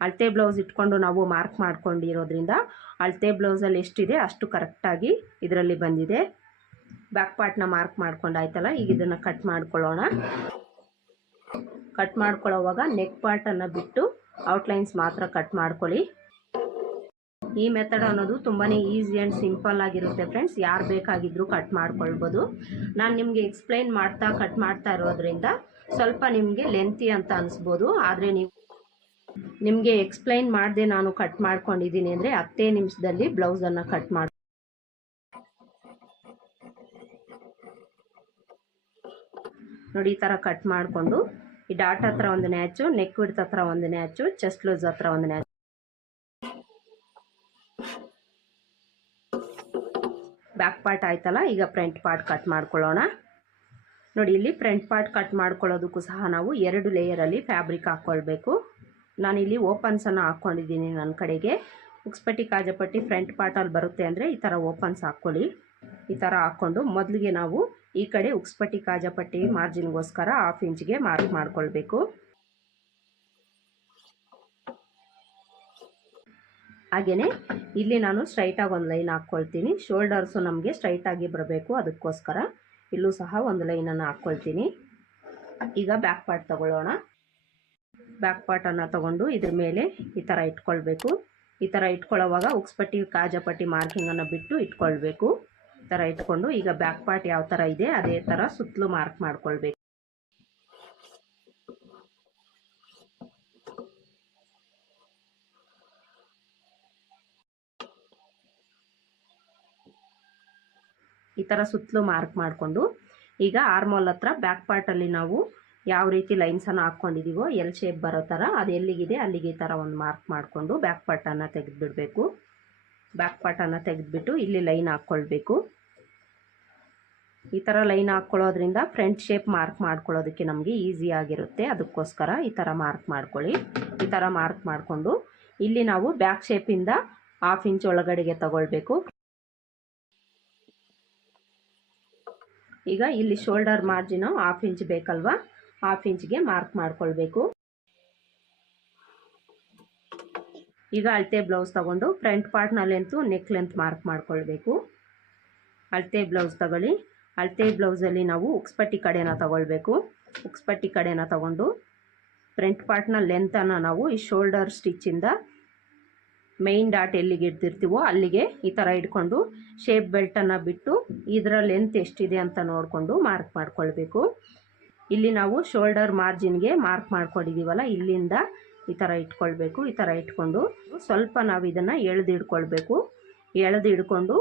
Speaker 1: ಅಳತೆ ಬ್ಲೌಸ್ ಇಟ್ಕೊಂಡು ನಾವು ಮಾರ್ಕ್ ಮಾಡ್ಕೊಂಡಿರೋದ್ರಿಂದ ಅಳತೆ ಬ್ಲೌಸಲ್ಲಿ ಎಷ್ಟಿದೆ, ಅಷ್ಟು ಕರೆಕ್ಟಾಗಿ ಇದರಲ್ಲಿ ಬಂದಿದೆ. ಬ್ಯಾಕ್ ಪಾರ್ಟ್ನ ಮಾರ್ಕ್ ಮಾಡ್ಕೊಂಡಾಯ್ತಲ್ಲ, ಈಗ ಇದನ್ನು ಕಟ್ ಮಾಡ್ಕೊಳ್ಳೋಣ. ಕಟ್ ಮಾಡ್ಕೊಳ್ಳೋವಾಗ ನೆಕ್ ಪಾರ್ಟನ್ನು ಬಿಟ್ಟು ಔಟ್ಲೈನ್ಸ್ ಮಾತ್ರ ಕಟ್ ಮಾಡ್ಕೊಳ್ಳಿ. ಈ ಮೆಥಡ್ ಅನ್ನೋದು ತುಂಬಾ ಈಸಿ ಆ್ಯಂಡ್ ಸಿಂಪಲ್ ಆಗಿರುತ್ತೆ ಫ್ರೆಂಡ್ಸ್ ಯಾರು ಬೇಕಾಗಿದ್ದರೂ ಕಟ್ ಮಾಡ್ಕೊಳ್ಬೋದು. ನಾನು ನಿಮಗೆ ಎಕ್ಸ್ಪ್ಲೈನ್ ಮಾಡ್ತಾ ಕಟ್ ಮಾಡ್ತಾ ಇರೋದ್ರಿಂದ ಸ್ವಲ್ಪ ನಿಮಗೆ ಲೆಂತಿ ಅಂತ ಅನಿಸ್ಬೋದು. ಆದರೆ ನೀವು ನಿಮಗೆ ಎಕ್ಸ್ಪ್ಲೈನ್ ಮಾಡದೆ ನಾನು ಕಟ್ ಮಾಡ್ಕೊಂಡಿದ್ದೀನಿ ಅಂದರೆ ಹತ್ತೇ ನಿಮಿಷದಲ್ಲಿ ಬ್ಲೌಸನ್ನು ಕಟ್ ಮಾಡಿ ನೋಡಿ, ಈ ಥರ ಕಟ್ ಮಾಡಿಕೊಂಡು ಈ ಡಾಟ್ ಹತ್ರ ಒಂದು ನ್ಯಾಚು ನೆಕ್ ವಿಡ್ತ್ ಹತ್ರ ಒಂದು ನ್ಯಾಚು ಚೆಸ್ಟ್ ಲೂಸ್ ಹತ್ರ ಒಂದು ನ್ಯಾಚು. ಪಾರ್ಟ್ ಆಯ್ತಲ್ಲ, ಈಗ ಫ್ರಂಟ್ ಪಾರ್ಟ್ ಕಟ್ ಮಾಡ್ಕೊಳ್ಳೋಣ. ನೋಡಿ, ಇಲ್ಲಿ ಫ್ರಂಟ್ ಪಾರ್ಟ್ ಕಟ್ ಮಾಡ್ಕೊಳ್ಳೋದಕ್ಕೂ ಸಹ ನಾವು ಎರಡು ಲೇಯರಲ್ಲಿ ಫ್ಯಾಬ್ರಿಕ್ ಹಾಕ್ಕೊಳ್ಬೇಕು. ನಾನಿಲ್ಲಿ ಓಪನ್ಸನ್ನು ಹಾಕ್ಕೊಂಡಿದ್ದೀನಿ ನನ್ನ ಕಡೆಗೆ. ಉಕ್ಸ್ಪಟ್ಟಿ, ಕಾಜಪಟ್ಟಿ ಫ್ರಂಟ್ ಪಾರ್ಟಲ್ಲಿ ಬರುತ್ತೆ ಅಂದರೆ ಈ ಥರ ಓಪನ್ಸ್ ಹಾಕ್ಕೊಳ್ಳಿ. ಈ ಥರ ಹಾಕ್ಕೊಂಡು ಮೊದಲಿಗೆ ನಾವು ಈ ಕಡೆ ಉಕ್ಸ್ಪಟ್ಟಿ, ಕಾಜಪಟ್ಟಿ ಮಾರ್ಜಿನ್ಗೋಸ್ಕರ ಹಾಫ್ ಇಂಚ್ಗೆ ಮಾರ್ಕ್ ಮಾಡ್ಕೊಳ್ಬೇಕು. ಹಾಗೆಯೇ ಇಲ್ಲಿ ನಾನು ಸ್ಟ್ರೈಟಾಗಿ ಒಂದು ಲೈನ್ ಹಾಕ್ಕೊಳ್ತೀನಿ. ಶೋಲ್ಡರ್ಸು ನಮಗೆ ಸ್ಟ್ರೈಟಾಗಿ ಬರಬೇಕು ಅದಕ್ಕೋಸ್ಕರ. ಇಲ್ಲೂ ಸಹ ಒಂದು ಲೈನನ್ನು ಹಾಕ್ಕೊಳ್ತೀನಿ. ಈಗ ಬ್ಯಾಕ್ ಪಾರ್ಟ್ ತಗೊಳ್ಳೋಣ. ಬ್ಯಾಕ್ ಪಾರ್ಟನ್ನು ತಗೊಂಡು ಇದ್ರ ಮೇಲೆ ಈ ಥರ ಇಟ್ಕೊಳ್ಬೇಕು. ಈ ಥರ ಇಟ್ಕೊಳ್ಳೋವಾಗ ಉಕ್ಸ್ಪಟ್ಟಿ ಕಾಜಪಟ್ಟಿ ಮಾರ್ಕಿಂಗನ್ನು ಬಿಟ್ಟು ಇಟ್ಕೊಳ್ಬೇಕು. ಈ ಥರ ಇಟ್ಕೊಂಡು ಈಗ ಬ್ಯಾಕ್ ಪಾರ್ಟ್ ಯಾವ ಥರ ಇದೆ ಅದೇ ಥರ ಸುತ್ತಲೂ ಮಾರ್ಕ್ ಮಾಡ್ಕೊಳ್ಬೇಕು. ಈ ಥರ ಸುತ್ತಲೂ ಮಾರ್ಕ್ ಮಾಡಿಕೊಂಡು, ಈಗ ಆರ್ಮೋಲ್ ಹತ್ರ ಬ್ಯಾಕ್ ಪಾರ್ಟಲ್ಲಿ ನಾವು ಯಾವ ರೀತಿ ಲೈನ್ಸನ್ನು ಹಾಕ್ಕೊಂಡಿದ್ದೀವೋ ಎಲ್ ಶೇಪ್ ಬರೋ ಥರ ಅದು ಎಲ್ಲಿಗಿದೆ, ಅಲ್ಲಿಗೆ ಈ ಥರ ಒಂದು ಮಾರ್ಕ್ ಮಾಡಿಕೊಂಡು ಬ್ಯಾಕ್ ಪಾರ್ಟನ್ನು ತೆಗೆದುಬಿಡಬೇಕು. ಬ್ಯಾಕ್ ಪಾರ್ಟನ್ನು ತೆಗೆದುಬಿಟ್ಟು ಇಲ್ಲಿ ಲೈನ್ ಹಾಕ್ಕೊಳ್ಬೇಕು ಈ ಥರ ಲೈನ್ ಹಾಕ್ಕೊಳ್ಳೋದ್ರಿಂದ ಫ್ರಂಟ್ ಶೇಪ್ ಮಾರ್ಕ್ ಮಾಡ್ಕೊಳ್ಳೋದಕ್ಕೆ ನಮಗೆ ಈಸಿ ಆಗಿರುತ್ತೆ. ಅದಕ್ಕೋಸ್ಕರ ಈ ಥರ ಮಾರ್ಕ್ ಮಾಡ್ಕೊಳ್ಳಿ. ಈ ಥರ ಮಾರ್ಕ್ ಮಾಡಿಕೊಂಡು ಇಲ್ಲಿ ನಾವು ಬ್ಯಾಕ್ ಶೇಪಿಂದ ಹಾಫ್ ಇಂಚ್ ಒಳಗಡೆಗೆ ತಗೊಳ್ಬೇಕು. ಈಗ ಇಲ್ಲಿ ಶೋಲ್ಡರ್ ಮಾರ್ಜಿನು ಹಾಫ್ ಇಂಚ್ ಬೇಕಲ್ವಾ? ಹಾಫ್ ಇಂಚ್ಗೆ ಮಾರ್ಕ್ ಮಾಡ್ಕೊಳ್ಬೇಕು. ಈಗ ಅಳತೆ ಬ್ಲೌಸ್ ತಗೊಂಡು ಫ್ರಂಟ್ ಪಾರ್ಟ್ನಲ್ಲಂತೂ ಲೆಂತು ನೆಕ್ ಲೆಂತ್ ಮಾರ್ಕ್ ಮಾಡ್ಕೊಳ್ಬೇಕು. ಅಳತೆ ಬ್ಲೌಸ್ ತಗೊಳ್ಳಿ. ಅಳತೆ ಬ್ಲೌಸಲ್ಲಿ ನಾವು ಉಕ್ಸ್ಪಟ್ಟಿ ಕಡೆನ ತಗೊಳ್ಬೇಕು. ಉಕ್ಸ್ಪಟ್ಟಿ ಕಡೆನ ತಗೊಂಡು ಫ್ರಂಟ್ ಪಾರ್ಟ್ನ ಲೆಂತನ್ನು ನಾವು ಈ ಶೋಲ್ಡರ್ ಸ್ಟಿಚ್ಚಿಂದ ಮೈನ್ ಡಾಟ್ ಎಲ್ಲಿಗೆ ಇಡ್ತಿರ್ತೀವೋ ಅಲ್ಲಿಗೆ ಈ ಥರ ಇಟ್ಕೊಂಡು ಶೇಪ್ ಬೆಲ್ಟನ್ನು ಬಿಟ್ಟು ಇದರ ಲೆಂತ್ ಎಷ್ಟಿದೆ ಅಂತ ನೋಡಿಕೊಂಡು ಮಾರ್ಕ್ ಮಾಡ್ಕೊಳ್ಬೇಕು. ಇಲ್ಲಿ ನಾವು ಶೋಲ್ಡರ್ ಮಾರ್ಜಿನ್ಗೆ ಮಾರ್ಕ್ ಮಾಡ್ಕೊಂಡಿದ್ದೀವಲ್ಲ ಇಲ್ಲಿಂದ ಈ ಥರ ಇಟ್ಕೊಳ್ಬೇಕು, ಈ ಥರ ಇಟ್ಕೊಂಡು ಸ್ವಲ್ಪ ನಾವು ಇದನ್ನು ಎಳೆದು ಇಟ್ಕೊಳ್ಬೇಕು ಎಳೆದು ಹಿಡ್ಕೊಂಡು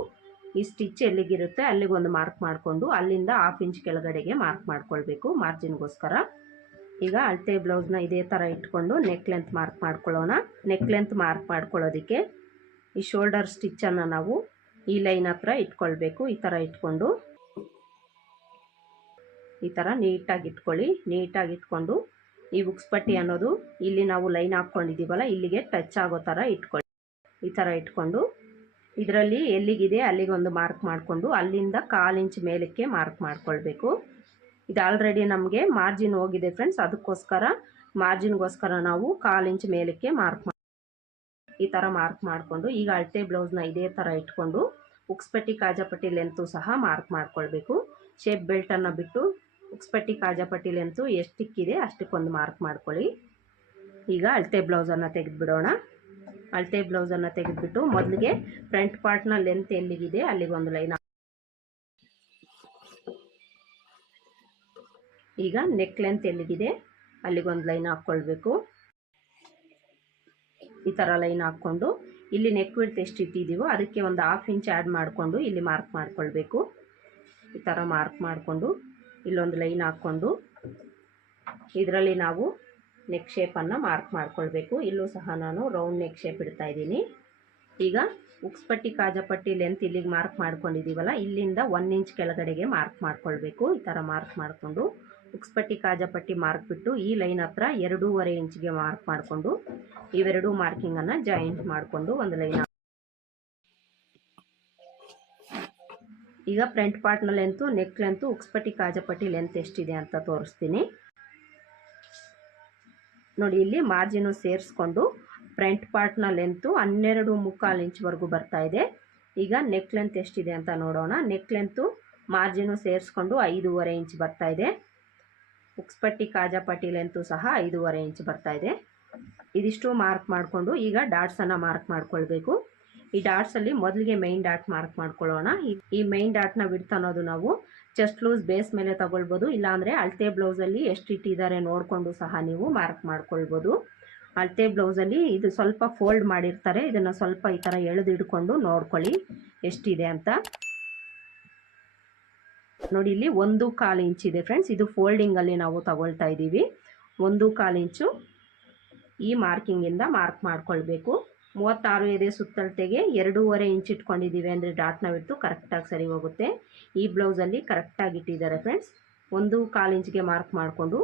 Speaker 1: ಈ ಸ್ಟಿಚ್ ಎಲ್ಲಿಗಿರುತ್ತೆ ಅಲ್ಲಿಗೊಂದು ಮಾರ್ಕ್ ಮಾಡಿಕೊಂಡು ಅಲ್ಲಿಂದ ಹಾಫ್ ಇಂಚ್ ಕೆಳಗಡೆಗೆ ಮಾರ್ಕ್ ಮಾಡ್ಕೊಳ್ಬೇಕು ಮಾರ್ಜಿನ್ಗೋಸ್ಕರ ಈಗ ಅಳತೆ ಬ್ಲೌಸ್ನ ಇದೇ ಥರ ಇಟ್ಕೊಂಡು ನೆಕ್ ಲೆಂತ್ ಮಾರ್ಕ್ ಮಾಡ್ಕೊಳ್ಳೋಣ. ನೆಕ್ ಲೆಂತ್ ಮಾರ್ಕ್ ಮಾಡ್ಕೊಳ್ಳೋದಕ್ಕೆ ಈ ಶೋಲ್ಡರ್ ಸ್ಟಿಚ್ಚನ್ನು ನಾವು ಈ ಲೈನ್ ಹತ್ರ ಇಟ್ಕೊಳ್ಬೇಕು. ಈ ಥರ ಇಟ್ಕೊಂಡು ಈ ಥರ ನೀಟಾಗಿ ಇಟ್ಕೊಳ್ಳಿ. ನೀಟಾಗಿ ಇಟ್ಕೊಂಡು ಈ ಬುಕ್ಸ್ ಪಟ್ಟಿ ಅನ್ನೋದು ಇಲ್ಲಿ ನಾವು ಲೈನ್ ಹಾಕ್ಕೊಂಡಿದ್ದೀವಲ್ಲ, ಇಲ್ಲಿಗೆ ಟಚ್ ಆಗೋ ಥರ ಇಟ್ಕೊಳ್ಳಿ. ಈ ಥರ ಇಟ್ಕೊಂಡು ಇದರಲ್ಲಿ ಎಲ್ಲಿಗಿದೆ ಅಲ್ಲಿಗೊಂದು ಮಾರ್ಕ್ ಮಾಡಿಕೊಂಡು ಅಲ್ಲಿಂದ ಕಾಲು ಇಂಚ್ ಮೇಲಕ್ಕೆ ಮಾರ್ಕ್ ಮಾಡ್ಕೊಳ್ಬೇಕು. ಇದು ಆಲ್ರೆಡಿ ನಮಗೆ ಮಾರ್ಜಿನ್ ಹೋಗಿದೆ ಫ್ರೆಂಡ್ಸ್ ಅದಕ್ಕೋಸ್ಕರ ಮಾರ್ಜಿನ್ಗೋಸ್ಕರ ನಾವು ಕಾಲು ಇಂಚ್ ಮೇಲಕ್ಕೆ ಮಾರ್ಕ್ ಮಾಡಿ ಈ ಥರ ಮಾರ್ಕ್ ಮಾಡಿಕೊಂಡು, ಈಗ ಅಳತೆ ಬ್ಲೌಸ್ನ ಇದೇ ಥರ ಇಟ್ಕೊಂಡು ಉಕ್ಸ್ಪಟ್ಟಿ ಕಾಜಾಪಟ್ಟಿ ಲೆಂತು ಸಹ ಮಾರ್ಕ್ ಮಾಡ್ಕೊಳ್ಬೇಕು. ಶೇಪ್ ಬೆಲ್ಟನ್ನು ಬಿಟ್ಟು ಉಕ್ಸ್ಪಟ್ಟಿ ಕಾಜಾಪಟ್ಟಿ ಲೆಂತು ಎಷ್ಟಿಕ್ಕಿದೆ ಅಷ್ಟಕ್ಕೊಂದು ಮಾರ್ಕ್ ಮಾಡ್ಕೊಳ್ಳಿ. ಈಗ ಅಳತೆ ಬ್ಲೌಸನ್ನು ತೆಗೆದುಬಿಡೋಣ. ಅಳತೆ ಬ್ಲೌಸನ್ನು ತೆಗೆದುಬಿಟ್ಟು ಮೊದಲಿಗೆ ಫ್ರಂಟ್ ಪಾರ್ಟ್ನ ಲೆಂತ್ ಎಲ್ಲಿಗಿದೆ ಅಲ್ಲಿಗೊಂದು ಲೈನ್ ಈಗ ನೆಕ್ ಲೆಂತ್ ಎಲ್ಲಿಗಿದೆ? ಅಲ್ಲಿಗೊಂದು ಲೈನ್ ಹಾಕ್ಕೊಳ್ಬೇಕು. ಈ ಥರ ಲೈನ್ ಹಾಕ್ಕೊಂಡು ಇಲ್ಲಿ ನೆಕ್ ವಿಡ್ತ್ ಎಷ್ಟು ಇಟ್ಟಿದ್ದೀವೋ ಅದಕ್ಕೆ ಒಂದು ಹಾಫ್ ಇಂಚ್ ಆ್ಯಡ್ ಮಾಡಿಕೊಂಡು ಇಲ್ಲಿ ಮಾರ್ಕ್ ಮಾಡ್ಕೊಳ್ಬೇಕು. ಈ ಥರ ಮಾರ್ಕ್ ಮಾಡಿಕೊಂಡು ಇಲ್ಲೊಂದು ಲೈನ್ ಹಾಕ್ಕೊಂಡು ಇದರಲ್ಲಿ ನಾವು ನೆಕ್ ಶೇಪನ್ನು ಮಾರ್ಕ್ ಮಾಡ್ಕೊಳ್ಬೇಕು. ಇಲ್ಲೂ ಸಹ ನಾನು ರೌಂಡ್ ನೆಕ್ ಶೇಪ್ ಇಡ್ತಾ ಇದ್ದೀನಿ. ಈಗ ಉಕ್ಸ್ಪಟ್ಟಿ ಕಾಜಪಟ್ಟಿ ಲೆಂತ್ ಇಲ್ಲಿಗೆ ಮಾರ್ಕ್ ಮಾಡ್ಕೊಂಡಿದ್ದೀವಲ್ಲ ಇಲ್ಲಿಂದ ಒನ್ ಇಂಚ್ ಕೆಳಗಡೆಗೆ ಮಾರ್ಕ್ ಮಾಡ್ಕೊಳ್ಬೇಕು. ಈ ಥರ ಮಾರ್ಕ್ ಮಾಡಿಕೊಂಡು ಉಕ್ಸ್ಪಟ್ಟಿ ಕಾಜಪಟ್ಟಿ ಮಾರ್ಕ್ ಬಿಟ್ಟು ಈ ಲೈನ್ ಹತ್ರ ಎರಡೂವರೆ ಇಂಚಿಗೆ ಮಾರ್ಕ್ ಮಾಡಿಕೊಂಡು ಇವೆರಡೂ ಮಾರ್ಕಿಂಗನ್ನು ಜಾಯಿಂಟ್ ಮಾಡಿಕೊಂಡು ಒಂದು ಲೈನ್ ಈಗ ಫ್ರಂಟ್ ಪಾರ್ಟ್ನ ಲೆಂತು ನೆಕ್ ಲೆಂತು ಉಕ್ಸ್ಪಟ್ಟಿ ಕಾಜಪಟ್ಟಿ ಲೆಂತ್ ಎಷ್ಟಿದೆ ಅಂತ ತೋರಿಸ್ತೀನಿ. ನೋಡಿ, ಇಲ್ಲಿ ಮಾರ್ಜಿನು ಸೇರಿಸ್ಕೊಂಡು ಫ್ರಂಟ್ ಪಾರ್ಟ್ನ ಲೆಂತು ಹನ್ನೆರಡು ಮುಕ್ಕಾಲು ಇಂಚ್ವರೆಗೂ ಬರ್ತಾ ಇದೆ. ಈಗ ನೆಕ್ ಲೆಂತ್ ಎಷ್ಟಿದೆ ಅಂತ ನೋಡೋಣ. ನೆಕ್ ಲೆಂತು ಮಾರ್ಜಿನು ಸೇರಿಸ್ಕೊಂಡು ಐದೂವರೆ ಇಂಚ್ ಬರ್ತಾ ಇದೆ. ಉಕ್ಸ್ಪಟ್ಟಿ ಕಾಜಾಪಟ್ಟಿ ಲೆಂತು ಸಹ ಐದೂವರೆ ಇಂಚ್ ಬರ್ತಾ ಇದೆ. ಇದಿಷ್ಟು ಮಾರ್ಕ್ ಮಾಡಿಕೊಂಡು ಈಗ ಡಾಟ್ಸನ್ನು ಮಾರ್ಕ್ ಮಾಡ್ಕೊಳ್ಬೇಕು. ಈ ಡಾಟ್ಸಲ್ಲಿ ಮೊದಲಿಗೆ ಮೈನ್ ಡಾಟ್ ಮಾರ್ಕ್ ಮಾಡ್ಕೊಳ್ಳೋಣ. ಈ- ಮೈನ್ ಡಾಟ್ನ ವಿಡ್ತ್ ಅನ್ನೋದು ನಾವು ಚೆಸ್ಟ್ ಲೂಸ್ ಬೇಸ್ ಮೇಲೆ ತಗೊಳ್ಬೋದು. ಇಲ್ಲಾಂದರೆ ಅಳತೆ ಬ್ಲೌಸಲ್ಲಿ ಎಷ್ಟು ಇಟ್ಟಿದ್ದಾರೆ ನೋಡಿಕೊಂಡು ಸಹ ನೀವು ಮಾರ್ಕ್ ಮಾಡ್ಕೊಳ್ಬೋದು. ಅಳತೆ ಬ್ಲೌಸಲ್ಲಿ ಇದು ಸ್ವಲ್ಪ ಫೋಲ್ಡ್ ಮಾಡಿರ್ತಾರೆ. ಇದನ್ನು ಸ್ವಲ್ಪ ಈ ಥರ ಎಳೆದು ಹಿಡ್ಕೊಂಡು ನೋಡ್ಕೊಳ್ಳಿ ಎಷ್ಟಿದೆ ಅಂತ. ನೋಡಿ, ಇಲ್ಲಿ ಒಂದು ಕಾಲು ಇಂಚ್ ಇದೆ ಫ್ರೆಂಡ್ಸ್ ಇದು ಫೋಲ್ಡಿಂಗಲ್ಲಿ ನಾವು ತಗೊಳ್ತಾ ಇದ್ದೀವಿ. ಒಂದು ಕಾಲು ಇಂಚು ಈ ಮಾರ್ಕಿಂಗಿಂದ ಮಾರ್ಕ್ ಮಾಡ್ಕೊಳ್ಬೇಕು. ಮೂವತ್ತಾರು ಎದೆ ಸುತ್ತಳತೆಗೆ ಎರಡೂವರೆ ಇಂಚ್ ಇಟ್ಕೊಂಡಿದ್ದೀವಿ ಅಂದರೆ ಡಾಟ್ನ ಬಿಟ್ಟು ಕರೆಕ್ಟಾಗಿ ಸರಿ ಹೋಗುತ್ತೆ. ಈ ಬ್ಲೌಸಲ್ಲಿ ಕರೆಕ್ಟಾಗಿ ಇಟ್ಟಿದ್ದಾರೆ ಫ್ರೆಂಡ್ಸ್ ಒಂದು ಕಾಲು ಇಂಚ್ಗೆ ಮಾರ್ಕ್ ಮಾಡಿಕೊಂಡು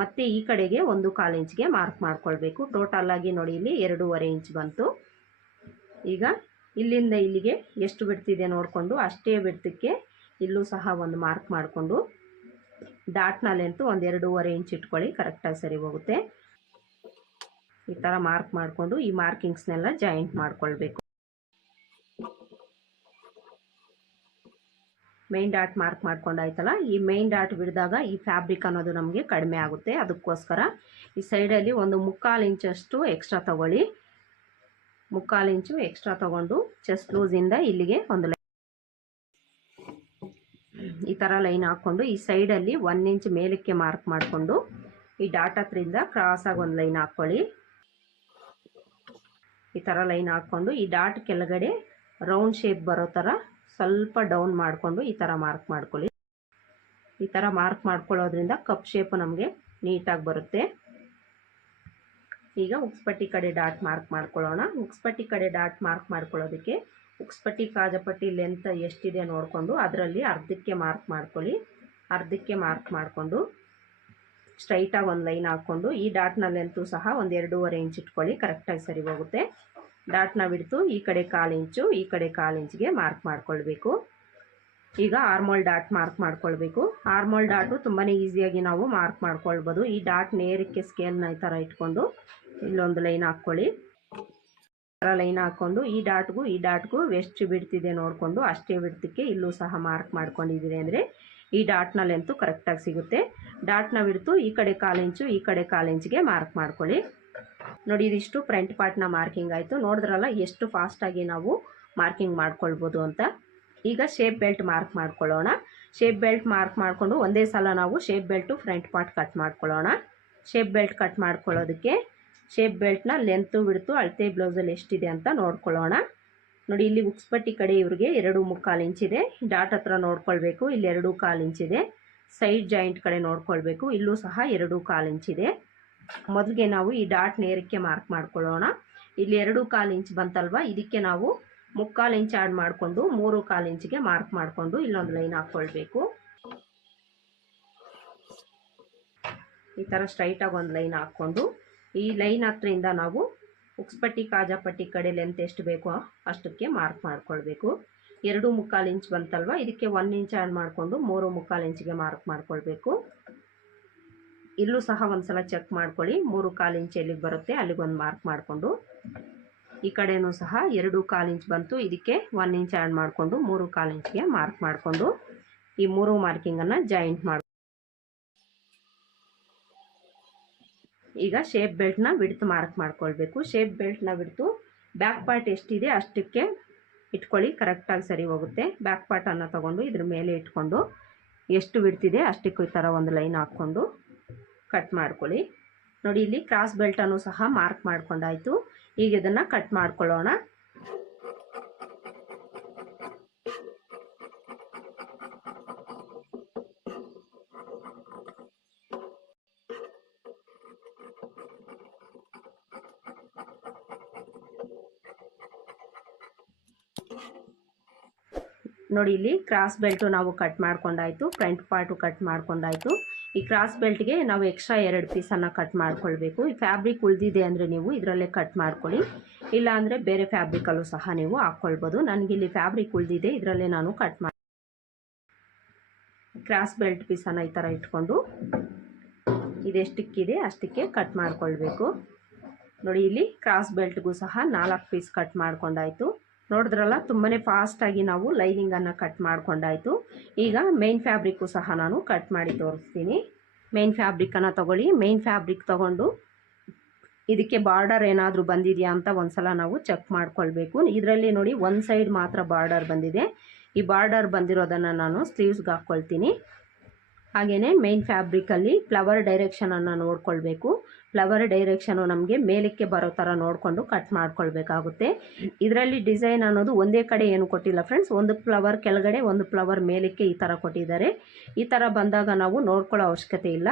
Speaker 1: ಮತ್ತೆ ಈ ಕಡೆಗೆ ಒಂದು ಕಾಲು ಇಂಚ್ಗೆ ಮಾರ್ಕ್ ಮಾಡ್ಕೊಳ್ಬೇಕು. ಟೋಟಲ್ ಆಗಿ ನೋಡಿ, ಇಲ್ಲಿ ಎರಡೂವರೆ ಇಂಚ್ ಬಂತು. ಈಗ ಇಲ್ಲಿಂದ ಇಲ್ಲಿಗೆ ಎಷ್ಟು ಬಿಡ್ತಿದೆ ನೋಡಿಕೊಂಡು ಅಷ್ಟೇ ಬಿಡ್ತಕ್ಕೆ ಇಲ್ಲೂ ಸಹ ಒಂದು ಮಾರ್ಕ್ ಮಾಡಿಕೊಂಡು ಡಾಟ್ನಲ್ಲಿ ಅಂತೂ ಒಂದು ಎರಡೂವರೆ ಇಂಚ್ ಇಟ್ಕೊಳ್ಳಿ ಕರೆಕ್ಟಾಗಿ ಸರಿ ಹೋಗುತ್ತೆ. ಈ ಥರ ಮಾರ್ಕ್ ಮಾಡಿಕೊಂಡು ಈ ಮಾರ್ಕಿಂಗ್ಸ್ನೆಲ್ಲ ಜಾಯಿಂಟ್ ಮಾಡ್ಕೊಳ್ಬೇಕು. ಮೈನ್ ಡಾಟ್ ಮಾರ್ಕ್ ಮಾಡ್ಕೊಂಡಾಯ್ತಲ್ಲ ಈ ಮೈನ್ ಡಾಟ್ ಬಿಡಿದಾಗ ಈ ಫ್ಯಾಬ್ರಿಕ್ ಅನ್ನೋದು ನಮಗೆ ಕಡಿಮೆ ಆಗುತ್ತೆ. ಅದಕ್ಕೋಸ್ಕರ ಈ ಸೈಡಲ್ಲಿ ಒಂದು ಮುಕ್ಕಾಲು ಇಂಚಷ್ಟು ಎಕ್ಸ್ಟ್ರಾ ತಗೊಳ್ಳಿ. ಮುಕ್ಕಾಲು ಇಂಚು ಎಕ್ಸ್ಟ್ರಾ ತಗೊಂಡು ಚೆಸ್ಟ್ ಲೂಸಿಂದ ಇಲ್ಲಿಗೆ ಒಂದು ಈ ಥರ ಲೈನ್ ಹಾಕ್ಕೊಂಡು ಈ ಸೈಡಲ್ಲಿ ಒನ್ ಇಂಚ್ ಮೇಲಕ್ಕೆ ಮಾರ್ಕ್ ಮಾಡಿಕೊಂಡು ಈ ಡಾಟ್ ಹತ್ರಿಂದ ಕ್ರಾಸಾಗಿ ಒಂದು ಲೈನ್ ಹಾಕ್ಕೊಳ್ಳಿ ಈ ಥರ ಲೈನ್ ಹಾಕ್ಕೊಂಡು ಈ ಡಾಟ್ ಕೆಳಗಡೆ ರೌಂಡ್ ಶೇಪ್ ಬರೋ ಥರ ಸ್ವಲ್ಪ ಡೌನ್ ಮಾಡಿಕೊಂಡು ಈ ಥರ ಮಾರ್ಕ್ ಮಾಡ್ಕೊಳ್ಳಿ. ಈ ಥರ ಮಾರ್ಕ್ ಮಾಡ್ಕೊಳ್ಳೋದ್ರಿಂದ ಕಪ್ ಶೇಪ್ ನಮಗೆ ನೀಟಾಗಿ ಬರುತ್ತೆ. ಈಗ ಉಕ್ಸ್ಪಟ್ಟಿ ಕಡೆ ಡಾಟ್ ಮಾರ್ಕ್ ಮಾಡ್ಕೊಳ್ಳೋಣ. ಉಕ್ಸ್ಪಟ್ಟಿ ಕಡೆ ಡಾಟ್ ಮಾರ್ಕ್ ಮಾಡ್ಕೊಳ್ಳೋದಕ್ಕೆ ಉಕ್ಸ್ಪಟ್ಟಿ ಕಾಜಪಟ್ಟಿ ಲೆಂತ್ ಎಷ್ಟಿದೆ ನೋಡಿಕೊಂಡು ಅದರಲ್ಲಿ ಅರ್ಧಕ್ಕೆ ಮಾರ್ಕ್ ಮಾಡ್ಕೊಳ್ಳಿ. ಅರ್ಧಕ್ಕೆ ಮಾರ್ಕ್ ಮಾಡಿಕೊಂಡು ಸ್ಟ್ರೈಟಾಗಿ ಒಂದು ಲೈನ್ ಹಾಕ್ಕೊಂಡು ಈ ಡಾಟ್ನ ಲೆಂತು ಸಹ ಒಂದು ಎರಡೂವರೆ ಇಂಚ್ ಇಟ್ಕೊಳ್ಳಿ ಕರೆಕ್ಟಾಗಿ ಸರಿ ಹೋಗುತ್ತೆ. ಡಾಟ್ನ ಬಿಡ್ತು ಈ ಕಡೆ ಕಾಲು ಇಂಚು ಈ ಕಡೆ ಕಾಲು ಇಂಚಿಗೆ ಮಾರ್ಕ್ ಮಾಡ್ಕೊಳ್ಬೇಕು. ಈಗ ಆರ್ಮೋಲ್ ಡಾಟ್ ಮಾರ್ಕ್ ಮಾಡ್ಕೊಳ್ಬೇಕು. ಆರ್ಮೋಲ್ ಡಾಟು ತುಂಬಾ ಈಸಿಯಾಗಿ ನಾವು ಮಾರ್ಕ್ ಮಾಡ್ಕೊಳ್ಬೋದು. ಈ ಡಾಟ್ ನೇರಕ್ಕೆ ಸ್ಕೇಲ್ನ ಈ ಥರ ಇಟ್ಕೊಂಡು ಇಲ್ಲೊಂದು ಲೈನ್ ಹಾಕ್ಕೊಳ್ಳಿ. ಥರ ಲೈನ್ ಹಾಕ್ಕೊಂಡು ಈ ಡಾಟ್ಗೂ ಈ ಡಾಟ್ಗೂ ಎಷ್ಟು ಬಿಡ್ತಿದೆ ನೋಡಿಕೊಂಡು ಅಷ್ಟೇ ಬಿಡ್ತಕ್ಕೆ ಇಲ್ಲೂ ಸಹ ಮಾರ್ಕ್ ಮಾಡ್ಕೊಂಡಿದ್ದೀರಿ ಅಂದರೆ ಈ ಡಾಟ್ನ ಲೆಂತು ಕರೆಕ್ಟಾಗಿ ಸಿಗುತ್ತೆ. ಡಾಟ್ನ ಬಿಡ್ತು ಈ ಕಡೆ ಕಾಲು ಇಂಚು ಈ ಕಡೆ ಕಾಲು ಇಂಚಿಗೆ ಮಾರ್ಕ್ ಮಾಡ್ಕೊಳ್ಳಿ. ನೋಡಿ, ಇದಿಷ್ಟು ಫ್ರಂಟ್ ಪಾರ್ಟ್ನ ಮಾರ್ಕಿಂಗ್ ಆಯಿತು. ನೋಡಿದ್ರಲ್ಲ ಎಷ್ಟು ಫಾಸ್ಟಾಗಿ ನಾವು ಮಾರ್ಕಿಂಗ್ ಮಾಡ್ಕೊಳ್ಬೋದು ಅಂತ. ಈಗ ಶೇಪ್ ಬೆಲ್ಟ್ ಮಾರ್ಕ್ ಮಾಡ್ಕೊಳ್ಳೋಣ. ಶೇಪ್ ಬೆಲ್ಟ್ ಮಾರ್ಕ್ ಮಾಡಿಕೊಂಡು ಒಂದೇ ಸಲ ನಾವು shape belt front part cut ಮಾಡ್ಕೊಳ್ಳೋಣ. ಶೇಪ್ ಬೆಲ್ಟ್ ಕಟ್ ಮಾಡ್ಕೊಳ್ಳೋದಕ್ಕೆ ಶೇಪ್ ಬೆಲ್ಟ್ನ ಲೆಂತು ಬಿಡ್ತು ಅಳತೆ ಬ್ಲೌಸಲ್ಲಿ ಎಷ್ಟಿದೆ ಅಂತ ನೋಡ್ಕೊಳ್ಳೋಣ. ನೋಡಿ, ಇಲ್ಲಿ ಉಕ್ಸ್ಪಟ್ಟಿ ಕಡೆ ಇವ್ರಿಗೆ ಎರಡು ಮುಕ್ಕಾಲು ಇಂಚಿದೆ ಡಾಟ್ ಹತ್ರ ನೋಡ್ಕೊಳ್ಬೇಕು, ಇಲ್ಲಿ ಎರಡು ಕಾಲು ಇಂಚಿದೆ ಸೈಡ್ ಜಾಯಿಂಟ್ ಕಡೆ ನೋಡ್ಕೊಳ್ಬೇಕು, ಇಲ್ಲೂ ಸಹ ಎರಡು ಕಾಲು ಇದೆ. ಮೊದಲಿಗೆ ನಾವು ಈ ಡಾಟ್ ನೇರಕ್ಕೆ ಮಾರ್ಕ್ ಮಾಡ್ಕೊಳ್ಳೋಣ. ಇಲ್ಲಿ ಎರಡು ಕಾಲು ಇಂಚ್ ಬಂತಲ್ವಾ? ಇದಕ್ಕೆ ನಾವು ಮುಕ್ಕಾಲು ಇಂಚ್ ಆ್ಯಡ್ ಮಾಡಿಕೊಂಡು ಮೂರು ಕಾಲು ಇಂಚಿಗೆ ಮಾರ್ಕ್ ಮಾಡಿಕೊಂಡು ಇಲ್ಲೊಂದು ಲೈನ್ ಹಾಕ್ಕೊಳ್ಬೇಕು. ಈ ಥರ ಸ್ಟ್ರೈಟಾಗಿ ಒಂದು ಲೈನ್ ಹಾಕ್ಕೊಂಡು ಈ ಲೈನ್ ಹತ್ರದಿಂದ ನಾವು ಉಕ್ಸ್ಪಟ್ಟಿ, ಕಾಜಾಪಟ್ಟಿ ಕಡೆ ಲೆಂತ್ ಎಷ್ಟು ಬೇಕೋ ಅಷ್ಟಕ್ಕೆ ಮಾರ್ಕ್ ಮಾಡ್ಕೊಳ್ಬೇಕು. ಎರಡು ಮುಕ್ಕಾಲು ಇಂಚ್ ಬಂತಲ್ವ? ಇದಕ್ಕೆ ಒನ್ ಇಂಚ್ ಆ್ಯಡ್ ಮಾಡಿಕೊಂಡು ಮೂರು ಮುಕ್ಕಾಲು ಇಂಚಿಗೆ ಮಾರ್ಕ್ ಮಾಡ್ಕೊಳ್ಬೇಕು. ಇಲ್ಲೂ ಸಹ ಒಂದ್ಸಲ ಚೆಕ್ ಮಾಡ್ಕೊಳ್ಳಿ. ಮೂರು ಕಾಲು ಇಂಚ್ ಎಲ್ಲಿಗೆ ಬರುತ್ತೆ ಅಲ್ಲಿಗೊಂದು ಮಾರ್ಕ್ ಮಾಡಿಕೊಂಡು. ಈ ಕಡೆಯೂ ಸಹ ಎರಡು ಕಾಲು ಇಂಚ್ ಬಂತು. ಇದಕ್ಕೆ ಒನ್ ಇಂಚ್ ಆ್ಯಡ್ ಮಾಡಿಕೊಂಡು ಮೂರು ಕಾಲು ಇಂಚ್ಗೆ ಮಾರ್ಕ್ ಮಾಡಿಕೊಂಡು ಈ ಮೂರು ಮಾರ್ಕಿಂಗನ್ನು ಜಾಯಿಂಟ್ ಮಾಡಿ ಈಗ ಶೇಪ್ ಬೆಲ್ಟ್ನ ಬಿಡ್ತು ಮಾರ್ಕ್ ಮಾಡ್ಕೊಳ್ಬೇಕು. ಶೇಪ್ ಬೆಲ್ಟ್ನ ಬಿಡ್ತು ಬ್ಯಾಕ್ ಪಾರ್ಟ್ ಎಷ್ಟಿದೆ ಅಷ್ಟಕ್ಕೆ ಇಟ್ಕೊಳ್ಳಿ ಕರೆಕ್ಟಾಗಿ ಸರಿ ಹೋಗುತ್ತೆ. ಬ್ಯಾಕ್ ಪಾರ್ಟನ್ನು ತಗೊಂಡು ಇದ್ರ ಮೇಲೆ ಇಟ್ಕೊಂಡು ಎಷ್ಟು ಬಿಡ್ತಿದೆ ಅಷ್ಟಕ್ಕೆ ಈ ಥರ ಒಂದು ಲೈನ್ ಹಾಕ್ಕೊಂಡು ಕಟ್ ಮಾಡ್ಕೊಳ್ಳಿ. ನೋಡಿ, ಇಲ್ಲಿ ಕ್ರಾಸ್ ಬೆಲ್ಟನ್ನು ಸಹ ಮಾರ್ಕ್ ಮಾಡ್ಕೊಂಡಾಯಿತು. ಈಗ ಇದನ್ನು ಕಟ್ ಮಾಡ್ಕೊಳ್ಳೋಣ. ನೋಡಿ ಇಲ್ಲಿ ಕ್ರಾಸ್ ಬೆಲ್ಟು ನಾವು ಕಟ್ ಮಾಡ್ಕೊಂಡಾಯ್ತು ಫ್ರಂಟ್ ಪಾರ್ಟು ಕಟ್ ಮಾಡ್ಕೊಂಡಾಯ್ತು. ಈ ಕ್ರಾಸ್ ಬೆಲ್ಟ್ಗೆ ನಾವು ಎಕ್ಸ್ಟ್ರಾ ಎರಡು ಪೀಸನ್ನು ಕಟ್ ಮಾಡ್ಕೊಳ್ಬೇಕು. ಈ ಫ್ಯಾಬ್ರಿಕ್ ಉಳಿದಿದೆ ಅಂದರೆ ನೀವು ಇದರಲ್ಲೇ ಕಟ್ ಮಾಡ್ಕೊಳ್ಳಿ. ಇಲ್ಲ ಅಂದರೆ ಬೇರೆ ಫ್ಯಾಬ್ರಿಕಲ್ಲೂ ಸಹ ನೀವು ಹಾಕ್ಕೊಳ್ಬೋದು. ಇಲ್ಲಿ ಫ್ಯಾಬ್ರಿಕ್ ಉಳಿದಿದೆ, ಇದರಲ್ಲೇ ನಾನು ಕಟ್ ಮಾಡಿ ಕ್ರಾಸ್ ಬೆಲ್ಟ್ ಪೀಸನ್ನು ಈ ಥರ ಇಟ್ಕೊಂಡು ಇದೆಷ್ಟಕ್ಕಿದೆ ಅಷ್ಟಕ್ಕೆ ಕಟ್ ಮಾಡ್ಕೊಳ್ಬೇಕು. ನೋಡಿ ಇಲ್ಲಿ ಕ್ರಾಸ್ ಬೆಲ್ಟ್ಗೂ ಸಹ ನಾಲ್ಕು ಪೀಸ್ ಕಟ್ ಮಾಡ್ಕೊಂಡಾಯ್ತು. ನೋಡಿದ್ರಲ್ಲ ತುಂಬಾ ಫಾಸ್ಟಾಗಿ ನಾವು ಲೈನಿಂಗನ್ನು ಕಟ್ ಮಾಡಿಕೊಂಡಾಯಿತು. ಈಗ ಮೇನ್ ಫ್ಯಾಬ್ರಿಕ್ಕು ಸಹ ನಾನು ಕಟ್ ಮಾಡಿ ತೋರಿಸ್ತೀನಿ. ಮೇನ್ ಫ್ಯಾಬ್ರಿಕ್ಕನ್ನು ತೊಗೊಳ್ಳಿ. ಮೇನ್ ಫ್ಯಾಬ್ರಿಕ್ ತಗೊಂಡು ಇದಕ್ಕೆ ಬಾರ್ಡರ್ ಏನಾದರೂ ಬಂದಿದೆಯಾ ಅಂತ ಒಂದ್ಸಲ ನಾವು ಚೆಕ್ ಮಾಡ್ಕೊಳ್ಬೇಕು. ಇದರಲ್ಲಿ ನೋಡಿ ಒಂದು ಸೈಡ್ ಮಾತ್ರ ಬಾರ್ಡರ್ ಬಂದಿದೆ. ಈ ಬಾರ್ಡರ್ ಬಂದಿರೋದನ್ನು ನಾನು ಸ್ಲೀವ್ಸ್ಗೆ ಹಾಕ್ಕೊಳ್ತೀನಿ ಹಾಗೆಯೇ ಮೇನ್ ಫ್ಯಾಬ್ರಿಕಲ್ಲಿ ಫ್ಲವರ್ ಡೈರೆಕ್ಷನನ್ನು ನೋಡ್ಕೊಳ್ಬೇಕು. ಫ್ಲವರ್ ಡೈರೆಕ್ಷನು ನಮಗೆ ಮೇಲಕ್ಕೆ ಬರೋ ಥರ ನೋಡಿಕೊಂಡು ಕಟ್ ಮಾಡ್ಕೊಳ್ಬೇಕಾಗುತ್ತೆ. ಇದರಲ್ಲಿ ಡಿಸೈನ್ ಅನ್ನೋದು ಒಂದೇ ಕಡೆ ಏನು ಕೊಟ್ಟಿಲ್ಲ ಫ್ರೆಂಡ್ಸ್ ಒಂದು ಫ್ಲವರ್ ಕೆಳಗಡೆ, ಒಂದು ಫ್ಲವರ್ ಮೇಲಕ್ಕೆ ಈ ಥರ ಕೊಟ್ಟಿದ್ದಾರೆ. ಈ ಥರ ಬಂದಾಗ ನಾವು ನೋಡ್ಕೊಳ್ಳೋ ಅವಶ್ಯಕತೆ ಇಲ್ಲ.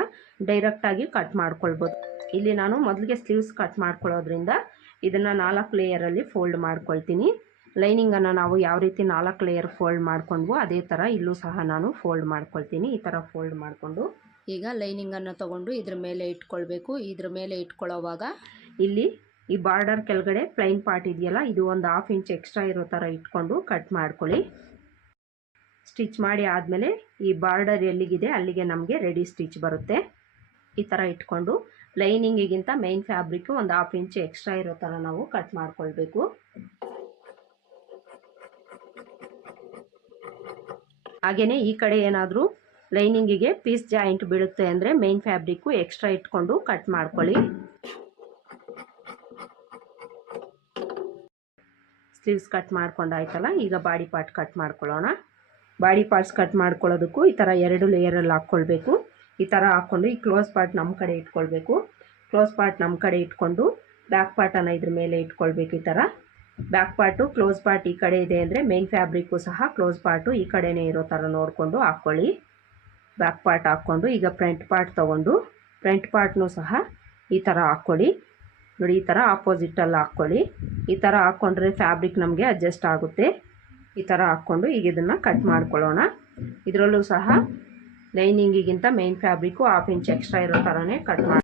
Speaker 1: ಡೈರೆಕ್ಟಾಗಿ ಕಟ್ ಮಾಡ್ಕೊಳ್ಬೋದು. ಇಲ್ಲಿ ನಾನು ಮೊದಲಿಗೆ ಸ್ಲೀವ್ಸ್ ಕಟ್ ಮಾಡ್ಕೊಳ್ಳೋದ್ರಿಂದ ಇದನ್ನು ನಾಲ್ಕು ಲೇಯರಲ್ಲಿ ಫೋಲ್ಡ್ ಮಾಡ್ಕೊಳ್ತೀನಿ. ಲೈನಿಂಗನ್ನು ನಾವು ಯಾವ ರೀತಿ ನಾಲ್ಕು ಲೇಯರ್ ಫೋಲ್ಡ್ ಮಾಡ್ಕೊಂಡ್ವೋ ಅದೇ ಥರ ಇಲ್ಲೂ ಸಹ ನಾನು ಫೋಲ್ಡ್ ಮಾಡ್ಕೊಳ್ತೀನಿ. ಈ ಥರ ಫೋಲ್ಡ್ ಮಾಡಿಕೊಂಡು ಈಗ ಲೈನಿಂಗನ್ನು ತಗೊಂಡು ಇದ್ರ ಮೇಲೆ ಇಟ್ಕೊಳ್ಬೇಕು. ಇದ್ರ ಮೇಲೆ ಇಟ್ಕೊಳ್ಳೋವಾಗ ಇಲ್ಲಿ ಈ ಬಾರ್ಡರ್ ಕೆಳಗಡೆ ಪ್ಲೈನ್ ಪಾರ್ಟ್ ಇದೆಯಲ್ಲ ಇದು ಒಂದು ಹಾಫ್ ಇಂಚ್ ಎಕ್ಸ್ಟ್ರಾ ಇರೋ ಥರ ಇಟ್ಕೊಂಡು ಕಟ್ ಮಾಡ್ಕೊಳ್ಳಿ. ಸ್ಟಿಚ್ ಮಾಡಿ ಆದಮೇಲೆ ಈ ಬಾರ್ಡರ್ ಎಲ್ಲಿಗಿದೆ ಅಲ್ಲಿಗೆ ನಮಗೆ ರೆಡಿ ಸ್ಟಿಚ್ ಬರುತ್ತೆ. ಈ ಥರ ಇಟ್ಕೊಂಡು ಲೈನಿಂಗಿಗಿಂತ ಮೈನ್ ಫ್ಯಾಬ್ರಿಕ್ಕು ಒಂದು ಹಾಫ್ ಇಂಚ್ ಎಕ್ಸ್ಟ್ರಾ ಇರೋ ಥರ ನಾವು ಕಟ್ ಮಾಡ್ಕೊಳ್ಬೇಕು. ಹಾಗೆಯೇ ಈ ಕಡೆ ಏನಾದರೂ ಲೈನಿಂಗಿಗೆ ಪೀಸ್ ಜಾಯಿಂಟ್ ಬೀಳುತ್ತೆ ಅಂದರೆ ಮೈನ್ ಫ್ಯಾಬ್ರಿಕ್ಕು ಎಕ್ಸ್ಟ್ರಾ ಇಟ್ಕೊಂಡು ಕಟ್ ಮಾಡ್ಕೊಳ್ಳಿ. ಸ್ಲೀವ್ಸ್ ಕಟ್ ಮಾಡ್ಕೊಂಡಾಯ್ತಲ್ಲ ಈಗ ಬಾಡಿ ಪಾರ್ಟ್ ಕಟ್ ಮಾಡ್ಕೊಳ್ಳೋಣ. ಬಾಡಿ ಪಾರ್ಟ್ಸ್ ಕಟ್ ಮಾಡ್ಕೊಳ್ಳೋದಕ್ಕೂ ಈ ಥರ ಎರಡು ಲೇಯರಲ್ಲಿ ಹಾಕ್ಕೊಳ್ಬೇಕು. ಈ ಥರ ಹಾಕ್ಕೊಂಡು ಈ ಕ್ಲೋಸ್ ಪಾರ್ಟ್ ನಮ್ಮ ಕಡೆ ಇಟ್ಕೊಳ್ಬೇಕು. ಕ್ಲೋಸ್ ಪಾರ್ಟ್ ನಮ್ಮ ಕಡೆ ಇಟ್ಕೊಂಡು ಬ್ಯಾಕ್ ಪಾರ್ಟನ್ನು ಇದ್ರ ಮೇಲೆ ಇಟ್ಕೊಳ್ಬೇಕು ಈ ಥರ ಬ್ಯಾಕ್ ಪಾರ್ಟು ಕ್ಲೋಸ್ ಪಾರ್ಟ್ ಈ ಕಡೆ ಇದೆ ಅಂದರೆ ಮೇನ್ ಫ್ಯಾಬ್ರಿಕ್ಕು ಸಹ ಕ್ಲೋಸ್ ಪಾರ್ಟು ಈ ಕಡೆನೇ ಇರೋ ಥರ ನೋಡಿಕೊಂಡು ಹಾಕ್ಕೊಳ್ಳಿ ಬ್ಯಾಕ್ ಪಾರ್ಟ್ ಹಾಕ್ಕೊಂಡು ಈಗ ಫ್ರಂಟ್ ಪಾರ್ಟ್ ತೊಗೊಂಡು ಫ್ರಂಟ್ ಪಾರ್ಟ್ನೂ ಸಹ ಈ ಥರ ಹಾಕ್ಕೊಳ್ಳಿ ನೋಡಿ ಈ ಥರ ಆಪೋಸಿಟಲ್ಲಿ ಹಾಕ್ಕೊಳ್ಳಿ ಈ ಥರ ಹಾಕ್ಕೊಂಡ್ರೆ ಫ್ಯಾಬ್ರಿಕ್ ನಮಗೆ ಅಡ್ಜಸ್ಟ್ ಆಗುತ್ತೆ. ಈ ಥರ ಹಾಕ್ಕೊಂಡು ಈಗ ಇದನ್ನು ಕಟ್ ಮಾಡ್ಕೊಳ್ಳೋಣ. ಇದರಲ್ಲೂ ಸಹ ಲೈನಿಂಗಿಗಿಂತ main fabric half inch extra ಇರೋ ಥರನೇ ಕಟ್ ಮಾಡಿ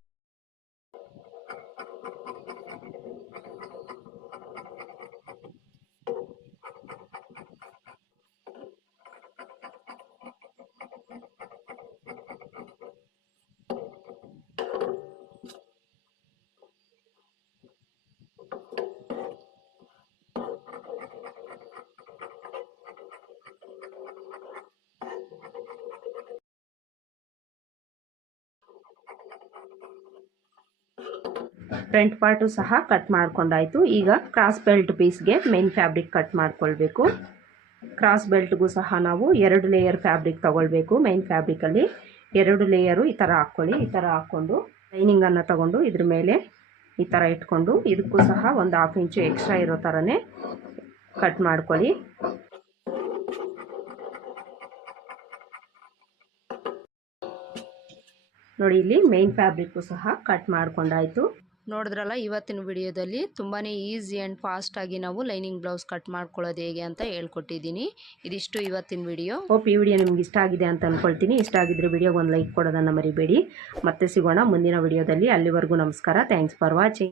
Speaker 1: ಫ್ರಂಟ್ ಪಾರ್ಟು ಸಹ ಕಟ್ ಮಾಡ್ಕೊಂಡಾಯ್ತು. ಈಗ ಕ್ರಾಸ್ ಬೆಲ್ಟ್ ಪೀಸ್ಗೆ ಮೇನ್ ಫ್ಯಾಬ್ರಿಕ್ ಕಟ್ ಮಾಡ್ಕೊಳ್ಬೇಕು. ಕ್ರಾಸ್ ಬೆಲ್ಟ್ಗೂ ಸಹ ನಾವು ಎರಡು ಲೇಯರ್ ಫ್ಯಾಬ್ರಿಕ್ ತಗೊಳ್ಬೇಕು. ಮೇನ್ ಫ್ಯಾಬ್ರಿಕಲ್ಲಿ ಎರಡು ಲೇಯರು ಈ ಥರ ಹಾಕ್ಕೊಳ್ಳಿ. ಈ ಥರ ಹಾಕ್ಕೊಂಡು ಲೈನಿಂಗನ್ನು ತಗೊಂಡು ಇದ್ರ ಮೇಲೆ ಈ ಥರ ಇಟ್ಕೊಂಡು ಇದಕ್ಕೂ ಸಹ ಒಂದು ಹಾಫ್ ಇಂಚು ಎಕ್ಸ್ಟ್ರಾ ಇರೋ ಥರನೇ ಕಟ್ ಮಾಡ್ಕೊಳ್ಳಿ. ನೋಡಿ, ಇಲ್ಲಿ ಮೇನ್ ಫ್ಯಾಬ್ರಿಕ್ಕು ಸಹ ಕಟ್ ಮಾಡ್ಕೊಂಡಾಯ್ತು. ನೋಡಿದ್ರಲ್ಲ, ಇವತ್ತಿನ ವಿಡಿಯೋದಲ್ಲಿ ತುಂಬಾ ಈಸಿ ಆ್ಯಂಡ್ ಫಾಸ್ಟಾಗಿ ನಾವು ಲೈನಿಂಗ್ ಬ್ಲೌಸ್ ಕಟ್ ಮಾಡ್ಕೊಳ್ಳೋದು ಹೇಗೆ ಅಂತ ಹೇಳ್ಕೊಟ್ಟಿದ್ದೀನಿ. ಇದಿಷ್ಟು ಇವತ್ತಿನ ವಿಡಿಯೋ. ಹೋಪ್ ಈ ವಿಡಿಯೋ ನಿಮ್ಗೆ ಇಷ್ಟ ಆಗಿದೆ ಅಂತ ಅಂದ್ಕೊಳ್ತೀನಿ ಇಷ್ಟ ಆಗಿದ್ರೆ ವಿಡಿಯೋಗೆ ಒಂದು ಲೈಕ್ ಕೊಡೋದನ್ನು ಮರಿಬೇಡಿ. ಮತ್ತೆ ಸಿಗೋಣ ಮುಂದಿನ ವಿಡಿಯೋದಲ್ಲಿ. ಅಲ್ಲಿವರೆಗೂ ನಮಸ್ಕಾರ. Thanks for watching